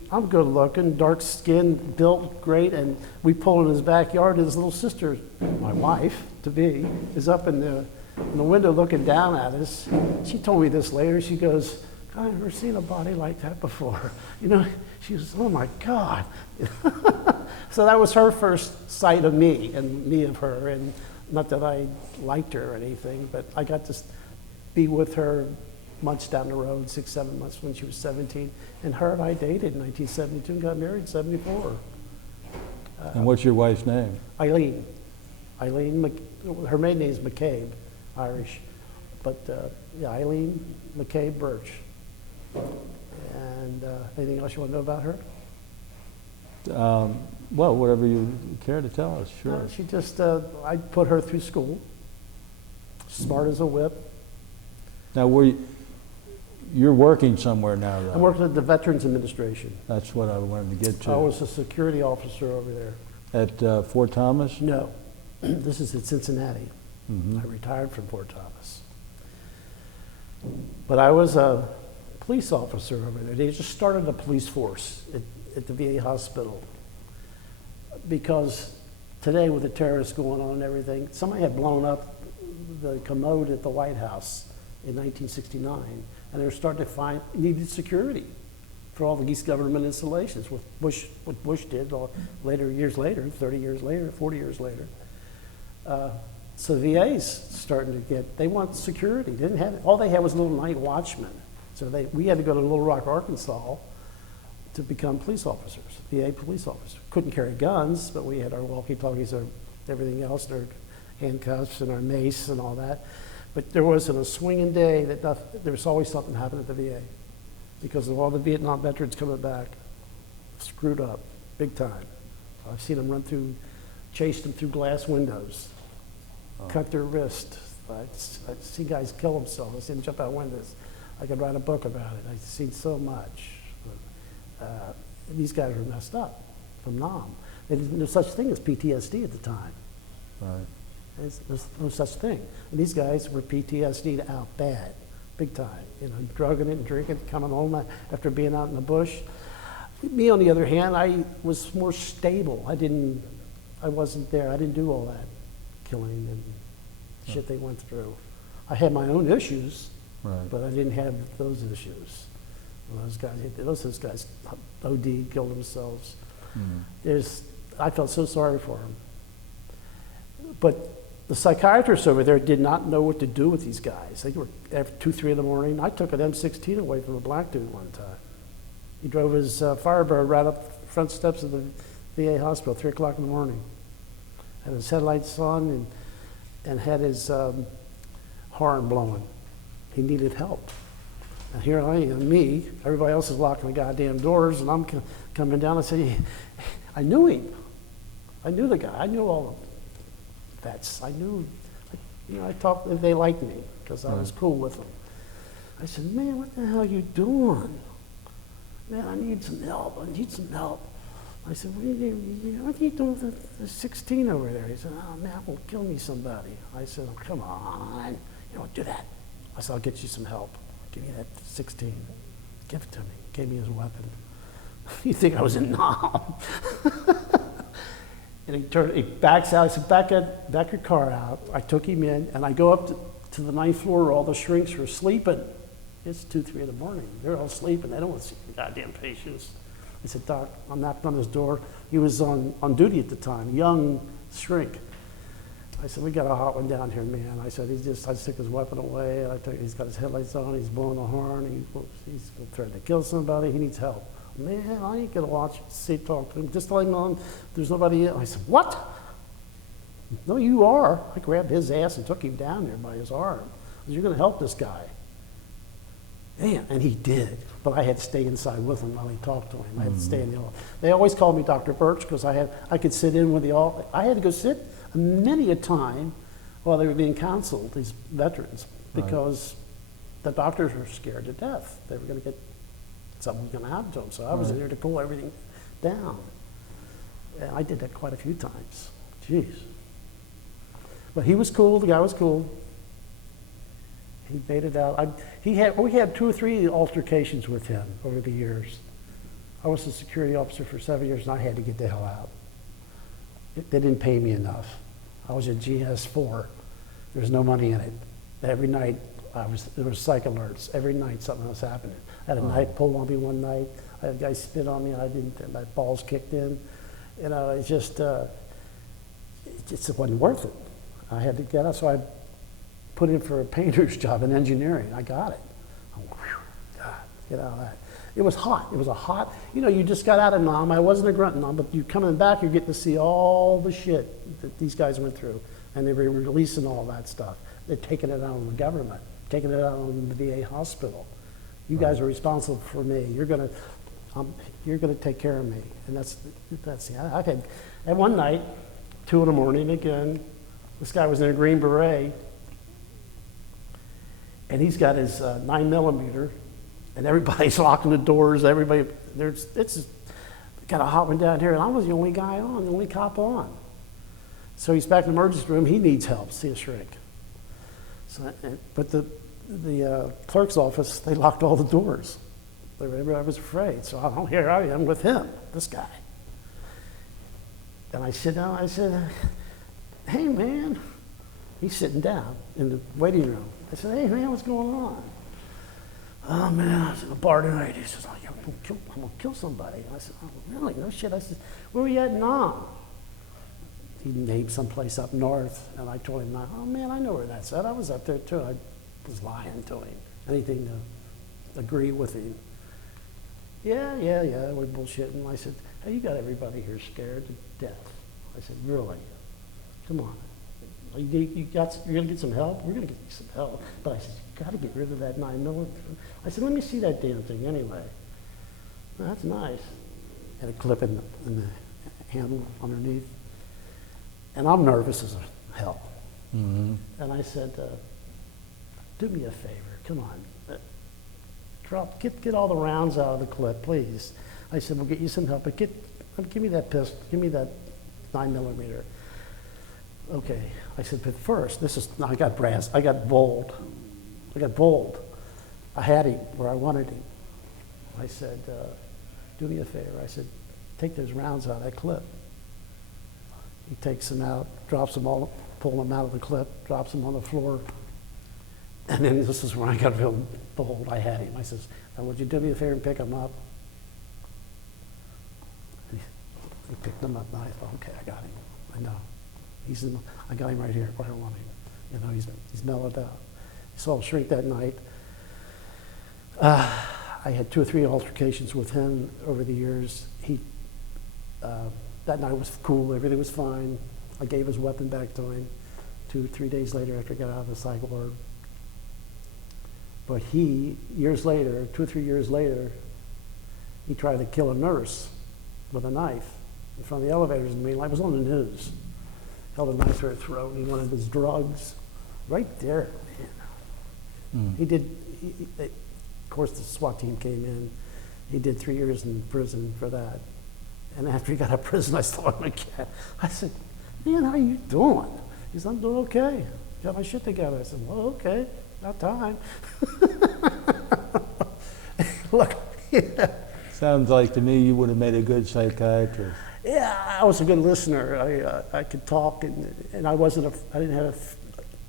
I'm good looking, dark skin, built great, and we pull in his backyard. His little sister, my wife to be, is up in the window looking down at us. She told me this later. She goes, I've never seen a body like that before. You know, she was, oh my God. So that was her first sight of me and me of her. And not that I liked her or anything, but I got to be with her months down the road, 6, 7 months when she was 17. And her and I dated in 1972 and got married in 74. And what's your wife's name? Eileen. Her maiden name is McCabe, Irish. But yeah, Eileen McCabe Birch. And anything else you want to know about her? Well, whatever you care to tell us, sure. She just, I put her through school, smart as a whip. Now, you're working somewhere now, though. I'm working at the Veterans Administration. That's what I wanted to get to. I was a security officer over there. At Fort Thomas? No, this is at Cincinnati. Mm-hmm. I retired from Fort Thomas. But I was a police officer over there. They just started a police force at the VA hospital. Because today with the terrorists going on and everything, somebody had blown up the commode at the White House in 1969, and they were starting to find needed security for all these government installations. What Bush did years later, 30 years later, 40 years later. So the VA's starting to they want security. They didn't have, all they had was little night watchmen. So we had to go to Little Rock, Arkansas to become police officers, VA police officers. Couldn't carry guns, but we had our walkie-talkies and everything else, and our handcuffs and our mace and all that. But there wasn't a swinging day that there was always something happening at the VA because of all the Vietnam veterans coming back, screwed up, big time. I've seen them chase them through glass windows, cut their wrist. I've seen guys kill themselves. I've seen them jump out windows. I could write a book about it. I've seen so much. These guys were messed up from Nam. There was no such thing as PTSD at the time. Right. There's no such thing. And these guys were PTSD'd out bad, big time. You know, drugging it and drinking, coming home after being out in the bush. Me, on the other hand, I was more stable. I wasn't there. I didn't do all that killing and shit they went through. I had my own issues, Right. but I didn't have those issues. Those guys OD'd, killed themselves. I felt so sorry for them. But the psychiatrists over there did not know what to do with these guys. They were at 2, 3 in the morning. I took an M16 away from a black dude one time. He drove his Firebird right up the front steps of the VA hospital, 3 o'clock in the morning. Had his headlights on and had his horn blowing. He needed help. And here I am, everybody else is locking the goddamn doors, and I'm coming down and saying, I knew him. I knew the guy. I knew all the vets. I knew, I talked, they liked me because I was cool with them. I said, man, what the hell are you doing? Man, I need some help. I said, what are you doing with the 16 over there? He said, oh man, will kill me somebody. I said, oh, come on, you don't do that. I said, I'll get you some help. Give me that 16. Give it to me. Gave me his weapon. You think I was in Nam? And he backs out. I said, back your car out. I took him in, and I go up to the 9th floor where all the shrinks are sleeping. It's 2, 3 in the morning. They're all sleeping. They don't want to see the goddamn patients. I said, Doc, I knocked on his door. He was on duty at the time, young shrink. I said, we got a hot one down here, man. I said, I just took his weapon away. He's got his headlights on. He's blowing the horn. He's threatening to kill somebody. He needs help. Man, I ain't gonna talk to him. Just tell him there's nobody in. I said, what? No, you are. I grabbed his ass and took him down there by his arm. You're gonna help this guy. Man, and he did. But I had to stay inside with him while he talked to him. I had to stay in the office. They always called me Dr. Birch because I could sit in with I had to go sit many a time while they were being counseled, these veterans, because the doctors were scared to death. They were going to get something was going to happen to them. So I was in there to cool everything down. And I did that quite a few times. Jeez. But he was cool. The guy was cool. He made it out. We had 2 or 3 altercations with him over the years. I was a security officer for 7 years, and I had to get the hell out. They didn't pay me enough. I was at GS4. There was no money in it. Every night, there was psych alerts. Every night, something was happening. I had a knife pulled on me one night. I had a guy spit on me. My balls kicked in. You know, it just wasn't worth it. I had to get out, so I put in for a painter's job in engineering. I got it. get out of that. It was hot. It was a hot, you know, you just got out of Nam. I wasn't a grunt Nam, but you coming back, you're getting to see all the shit that these guys went through. And they were releasing all that stuff. They're taking it out on the government, taking it out on the VA hospital. You guys are responsible for me. You're gonna take care of me. And that's I had, and one night, 2 in the morning again, this guy was in a Green Beret, and he's got his 9mm, and everybody's locking the doors. It's got a hot one down here, and I was the only guy on, the only cop on. So he's back in the emergency room. He needs help. See a shrink. So, but the clerk's office, they locked all the doors. Everybody was afraid. So here I am with him, this guy. And I sit down. I said, "Hey man," he's sitting down in the waiting room. I said, "Hey man, what's going on?" "Oh man, I was in a bar tonight." He says, "I'm gonna kill somebody." I said, "Oh really? No shit." I said, "Where were you at now?" He named someplace up north, and I told him, "Oh man, I know where that's at. I was up there too." I was lying to him, anything to agree with him. Yeah, we're bullshitting. I said, "Hey, you got everybody here scared to death." I said, "Really? Come on. You're gonna get some help? We're gonna get you some help." But I said, "You gotta get rid of that 9mm." I said, "Let me see that damn thing anyway." "That's nice." Had a clip in the handle underneath. And I'm nervous as hell. Mm-hmm. And I said, "Do me a favor, come on. Get all the rounds out of the clip, please." I said, "We'll get you some help, but give me that pistol, give me that 9mm. "Okay." I said, "But first, I got brass, I got bold. I had him where I wanted him." I said, "Do me a favor." I said, "Take those rounds out of that clip." He takes them out, drops them all, pull them out of the clip, drops them on the floor. And then this is when I got real bold. I had him. I says, "Now would you do me a favor and pick him up?" He picked him up. And I thought, "Okay, I got him. I know. I got him right here where I want him." You know, he's mellowed out. He saw him shrink that night. I had 2 or 3 altercations with him over the years. That night was cool, everything was fine. I gave his weapon back to him 2 or 3 days later after I got out of the psych ward. But he, 2 or 3 years later, he tried to kill a nurse with a knife in front of the elevators in the main line. It was on the news. Held a knife to her throat, and he wanted his drugs. Right there, man. Of course, the SWAT team came in. He did 3 years in prison for that. And after he got out of prison, I saw him again. I said, "Man, how you doing?" He said, "I'm doing okay. Got my shit together." I said, "Well, okay, about time." Look. Yeah. Sounds like to me you would have made a good psychiatrist. Yeah, I was a good listener. I could talk, and I didn't have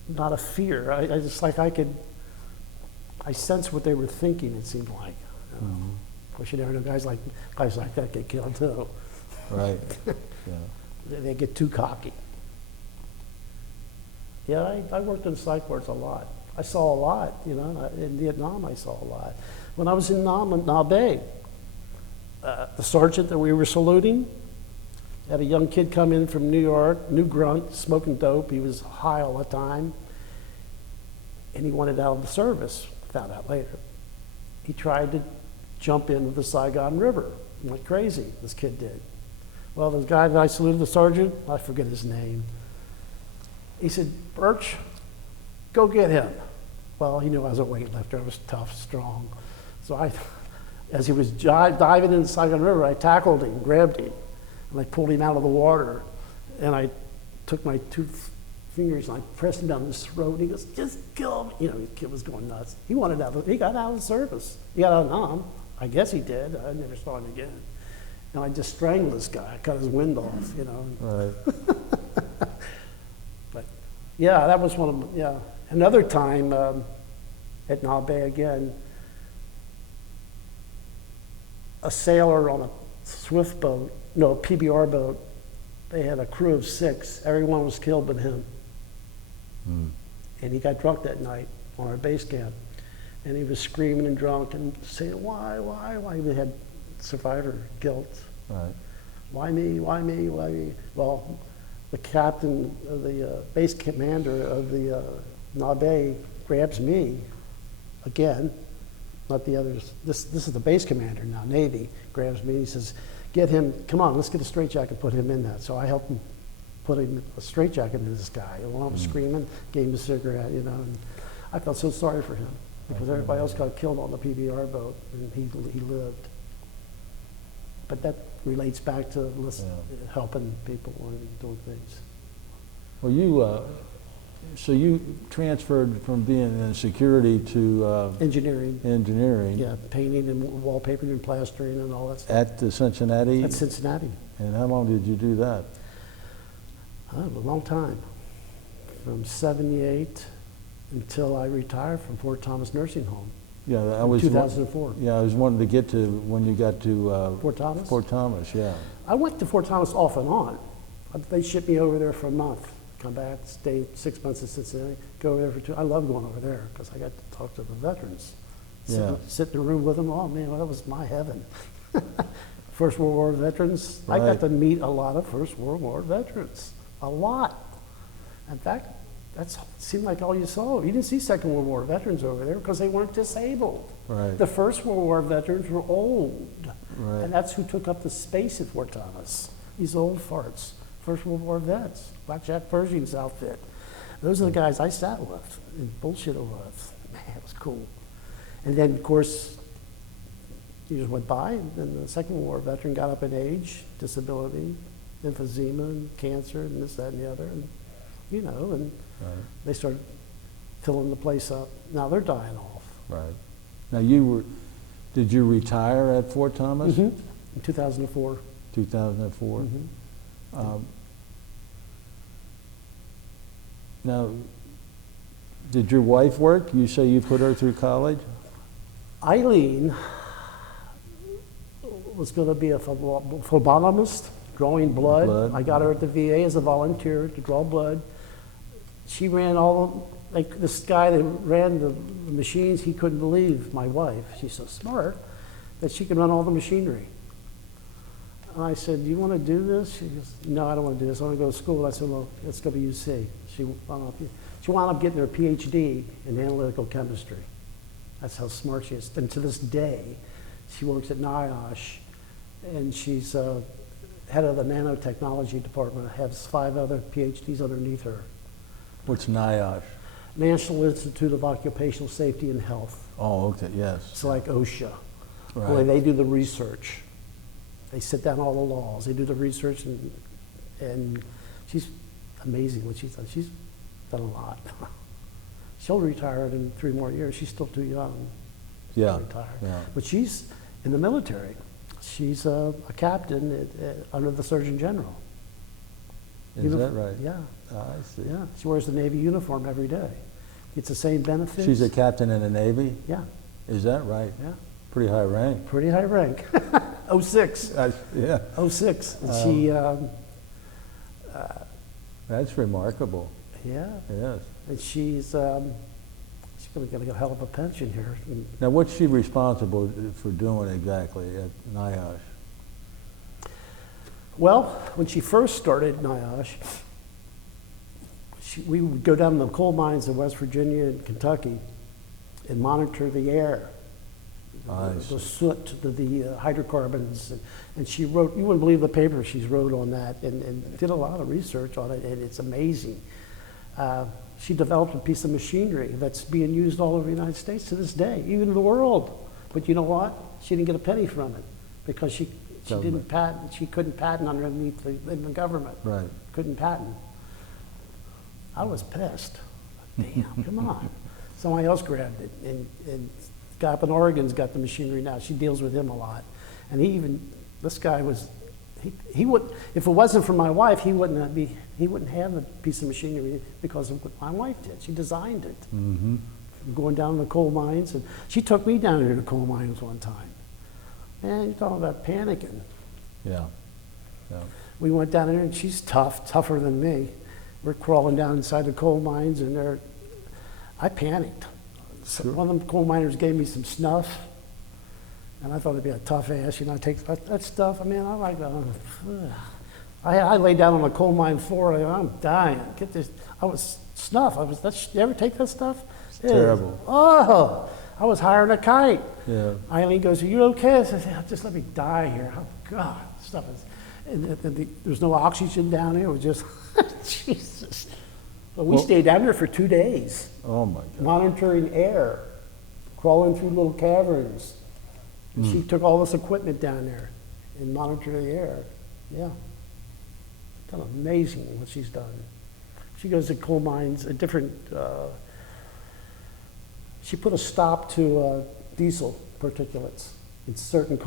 not a fear. I just I sensed what they were thinking, it seemed like. Mm-hmm. Of course, you never know, guys like that get killed too. Right. Yeah. They get too cocky. Yeah, I worked in psych wards a lot. I saw a lot, you know. In Vietnam, I saw a lot. When I was in Nha Bay, the sergeant that we were saluting had a young kid come in from New York, new grunt, smoking dope. He was high all the time, and he wanted out of the service. Found out later. He tried to jump into the Saigon River. He went crazy, this kid did. Well, the guy that I saluted, the sergeant, I forget his name, he said, "Birch, go get him." Well, he knew I was a weightlifter. I was tough, strong. So as he was diving into the Saigon River, I tackled him, grabbed him, and I pulled him out of the water. And I took my 2 fingers and I pressed him down his throat. And he goes, "Just kill me." You know, the kid was going nuts. He got out of the service. He got out of Nam. I guess he did. I never saw him again. And I just strangled this guy. I cut his wind off, you know. Right. But yeah, that was one of them. Yeah. Another time at Nha Bay again, a sailor on a swift boat, no, a PBR boat, they had a crew of 6. Everyone was killed but him. Mm. And he got drunk that night on our base camp. and he was screaming and drunk and saying, why? He had survivor guilt. Right. Why me? Why me? Why me? Well, the captain of the base commander of the Naval grabs me again, not the others. This is the base commander now, Navy, grabs me. He says, get him, come on, let's get a straitjacket and put him in that. So I helped him put a straitjacket in this guy. And when I was screaming, gave him a cigarette, you know. And I felt so sorry for him because everybody else got killed on the PBR boat and he lived. But that relates back to helping people and doing things. Well, so you transferred from being in security to Engineering. engineering. Yeah, painting and wallpapering and plastering and all that stuff. At the Cincinnati? At Cincinnati. And how long did you do that? Oh, a long time. From 78 until I retired from Fort Thomas Nursing Home. Yeah, I in was 2004. Yeah, I was wanting to get to when you got to Fort Thomas? Fort Thomas, yeah. I went to Fort Thomas off and on. They shipped me over there for a month. Come back, stay 6 months in Cincinnati, go over there for 2. I love going over there because I got to talk to the veterans. Sit in a room with them. Oh man, well, that was my heaven. First World War veterans. Right. I got to meet a lot of First World War veterans. A lot. In fact, that seemed like all you saw. You didn't see Second World War veterans over there because they weren't disabled. Right. The First World War veterans were old. Right. And that's who took up the space at Fort Thomas. These old farts. First World War vets. Black Jack Pershing's outfit. Those are the guys I sat with and bullshitted with. Man, it was cool. And then, of course, years went by, and then the Second World War veteran got up in age, disability, emphysema, and cancer, and this, that, and the other. And, you know, and they started filling the place up. Now they're dying off. Right. Now did you retire at Fort Thomas? In 2004. 2004? Now, did your wife work? You say you put her through college? Eileen was going to be a phlebotomist, drawing blood. I got her at the VA as a volunteer to draw blood. She ran like this guy that ran the machines, he couldn't believe my wife. She's so smart that she could run all the machinery. And I said, do you want to do this? She goes, no, I don't want to do this. I want to go to school. I said, well, let's go to UC. She wound up getting her PhD in analytical chemistry. That's how smart she is. And to this day, she works at NIOSH, and she's head of the nanotechnology department, has 5 other PhDs underneath her. What's NIOSH? National Institute of Occupational Safety and Health. Oh, okay, yes. It's like OSHA. Right. Only they do the research. They sit down all the laws. They do the research, and she's amazing what she's done. She's done a lot. She'll retire in 3 more years. She's still too young to retire. Yeah. But she's in the military. She's a captain under the Surgeon General. Is that right? Yeah. Oh, I see. Yeah. She wears the Navy uniform every day. Gets the same benefits. She's a captain in the Navy? Yeah. Is that right? Yeah. Pretty high rank. Pretty high rank. 06. Yeah. 06. And she, That's remarkable. yeah. Yes. And she's going to get a hell of a pension here. Now, what's she responsible for doing exactly at NIOSH? Well, when she first started NIOSH, we would go down to the coal mines in West Virginia and Kentucky and monitor the air, the soot, the hydrocarbons. And she wrote, you wouldn't believe the paper she's wrote on that, and did a lot of research on it, and it's amazing. She developed a piece of machinery that's being used all over the United States to this day, even the world. But you know what? She didn't get a penny from it because she didn't patent. She couldn't patent underneath in the government. Right. Couldn't patent. I was pissed. Damn, come on. Somebody else grabbed it, and guy up in Oregon's got the machinery now. She deals with him a lot, and this guy was. He would, if it wasn't for my wife, he wouldn't have a piece of machinery because of what my wife did. She designed it. Mm-hmm. Going down to the coal mines, and she took me down to the coal mines one time. Man, you're talking about panicking. Yeah. Yeah. We went down there, and she's tougher than me. We're crawling down inside the coal mines, and I panicked. So Sure. one of the coal miners gave me some snuff, and I thought it'd be a tough ass, you know, take that stuff. I mean, I like that. I lay down on a coal mine floor, and I'm dying. Get this, I was snuff. You ever take that stuff? It's terrible. Oh, I was higher than a kite. Yeah. Eileen goes, "Are you okay?" I said, "Yeah, just let me die here." Oh God, stuff is, there's no oxygen down there. It was just, Jesus. But we stayed down there for 2 days, Oh my God. monitoring air, crawling through little caverns. And she took all this equipment down there and monitored the air. Yeah. Kind of amazing what she's done. She goes to coal mines, a different, she put a stop to diesel particulates in certain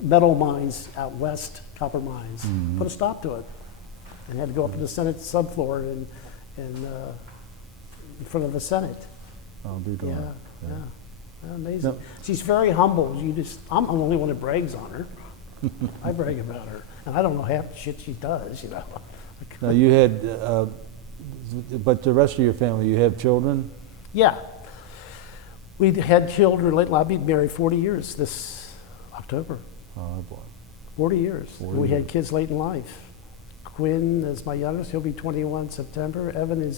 metal mines out west, copper mines. Put a stop to it. And had to go up to the Senate subfloor and in front of the Senate. I'll be Yeah, doing yeah. Amazing. No. She's very humble. I'm the only one that brags on her. I brag about her. And I don't know half the shit she does, you know. Now you had, but the rest of your family, you have children? Yeah. We had children late. I'll be married 40 years this October. Oh boy. 40 years. 40 And we had years. kids late in life. Quinn is my youngest. He'll be 21 September. Evan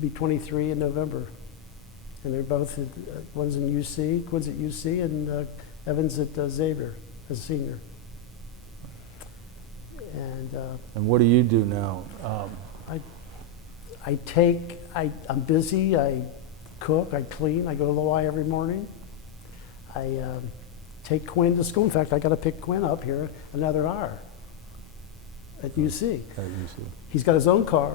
be 23 in November. And they're both, one's in UC, Quinn's at UC, and Evan's at Xavier as a senior. And what do you do now? I'm busy, I cook, I clean, I go to the Y every morning. I take Quinn to school. In fact, I got to pick Quinn up here another hour at UC. At UC. He's got his own car.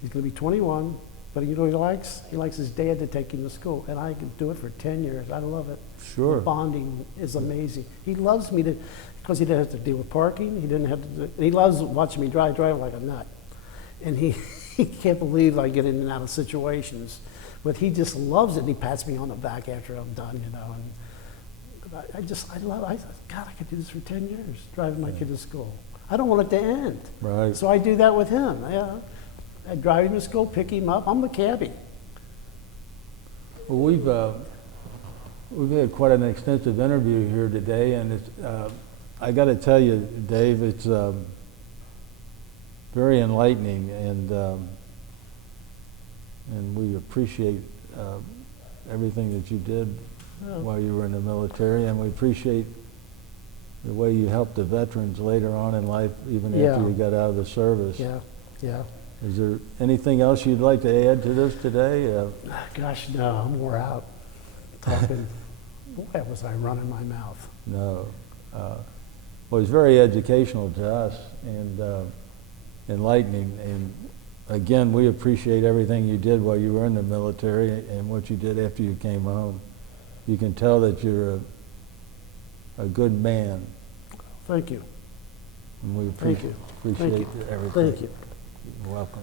He's going to be 21, but you know what he likes? He likes his dad to take him to school, and I could do it for 10 years. I love it. Sure. The bonding is amazing. He loves me because he didn't have to deal with parking. He didn't have to. He loves watching me drive like a nut, and he can't believe I get in and out of situations. But he just loves it, and he pats me on the back after I'm done, you know. And God, I could do this for 10 years, driving my kid to school. I don't want it to end. Right. So I do that with him. Yeah. I drive him to school, pick him up. I'm the cabbie. Well, we've had quite an extensive interview here today, and it's, I got to tell you, Dave, it's very enlightening, and we appreciate everything that you did while you were in the military, and we appreciate the way you helped the veterans later on in life, even after you got out of the service. Yeah, yeah. Is there anything else you'd like to add to this today? Gosh, no, I'm wore out. Talking, boy, was I running my mouth. No. Well, it's very educational to us and enlightening. And again, we appreciate everything you did while you were in the military and what you did after you came home. You can tell that you're a good man. Thank you. And we Thank you. appreciate Thank you. everything. Thank you. You're welcome.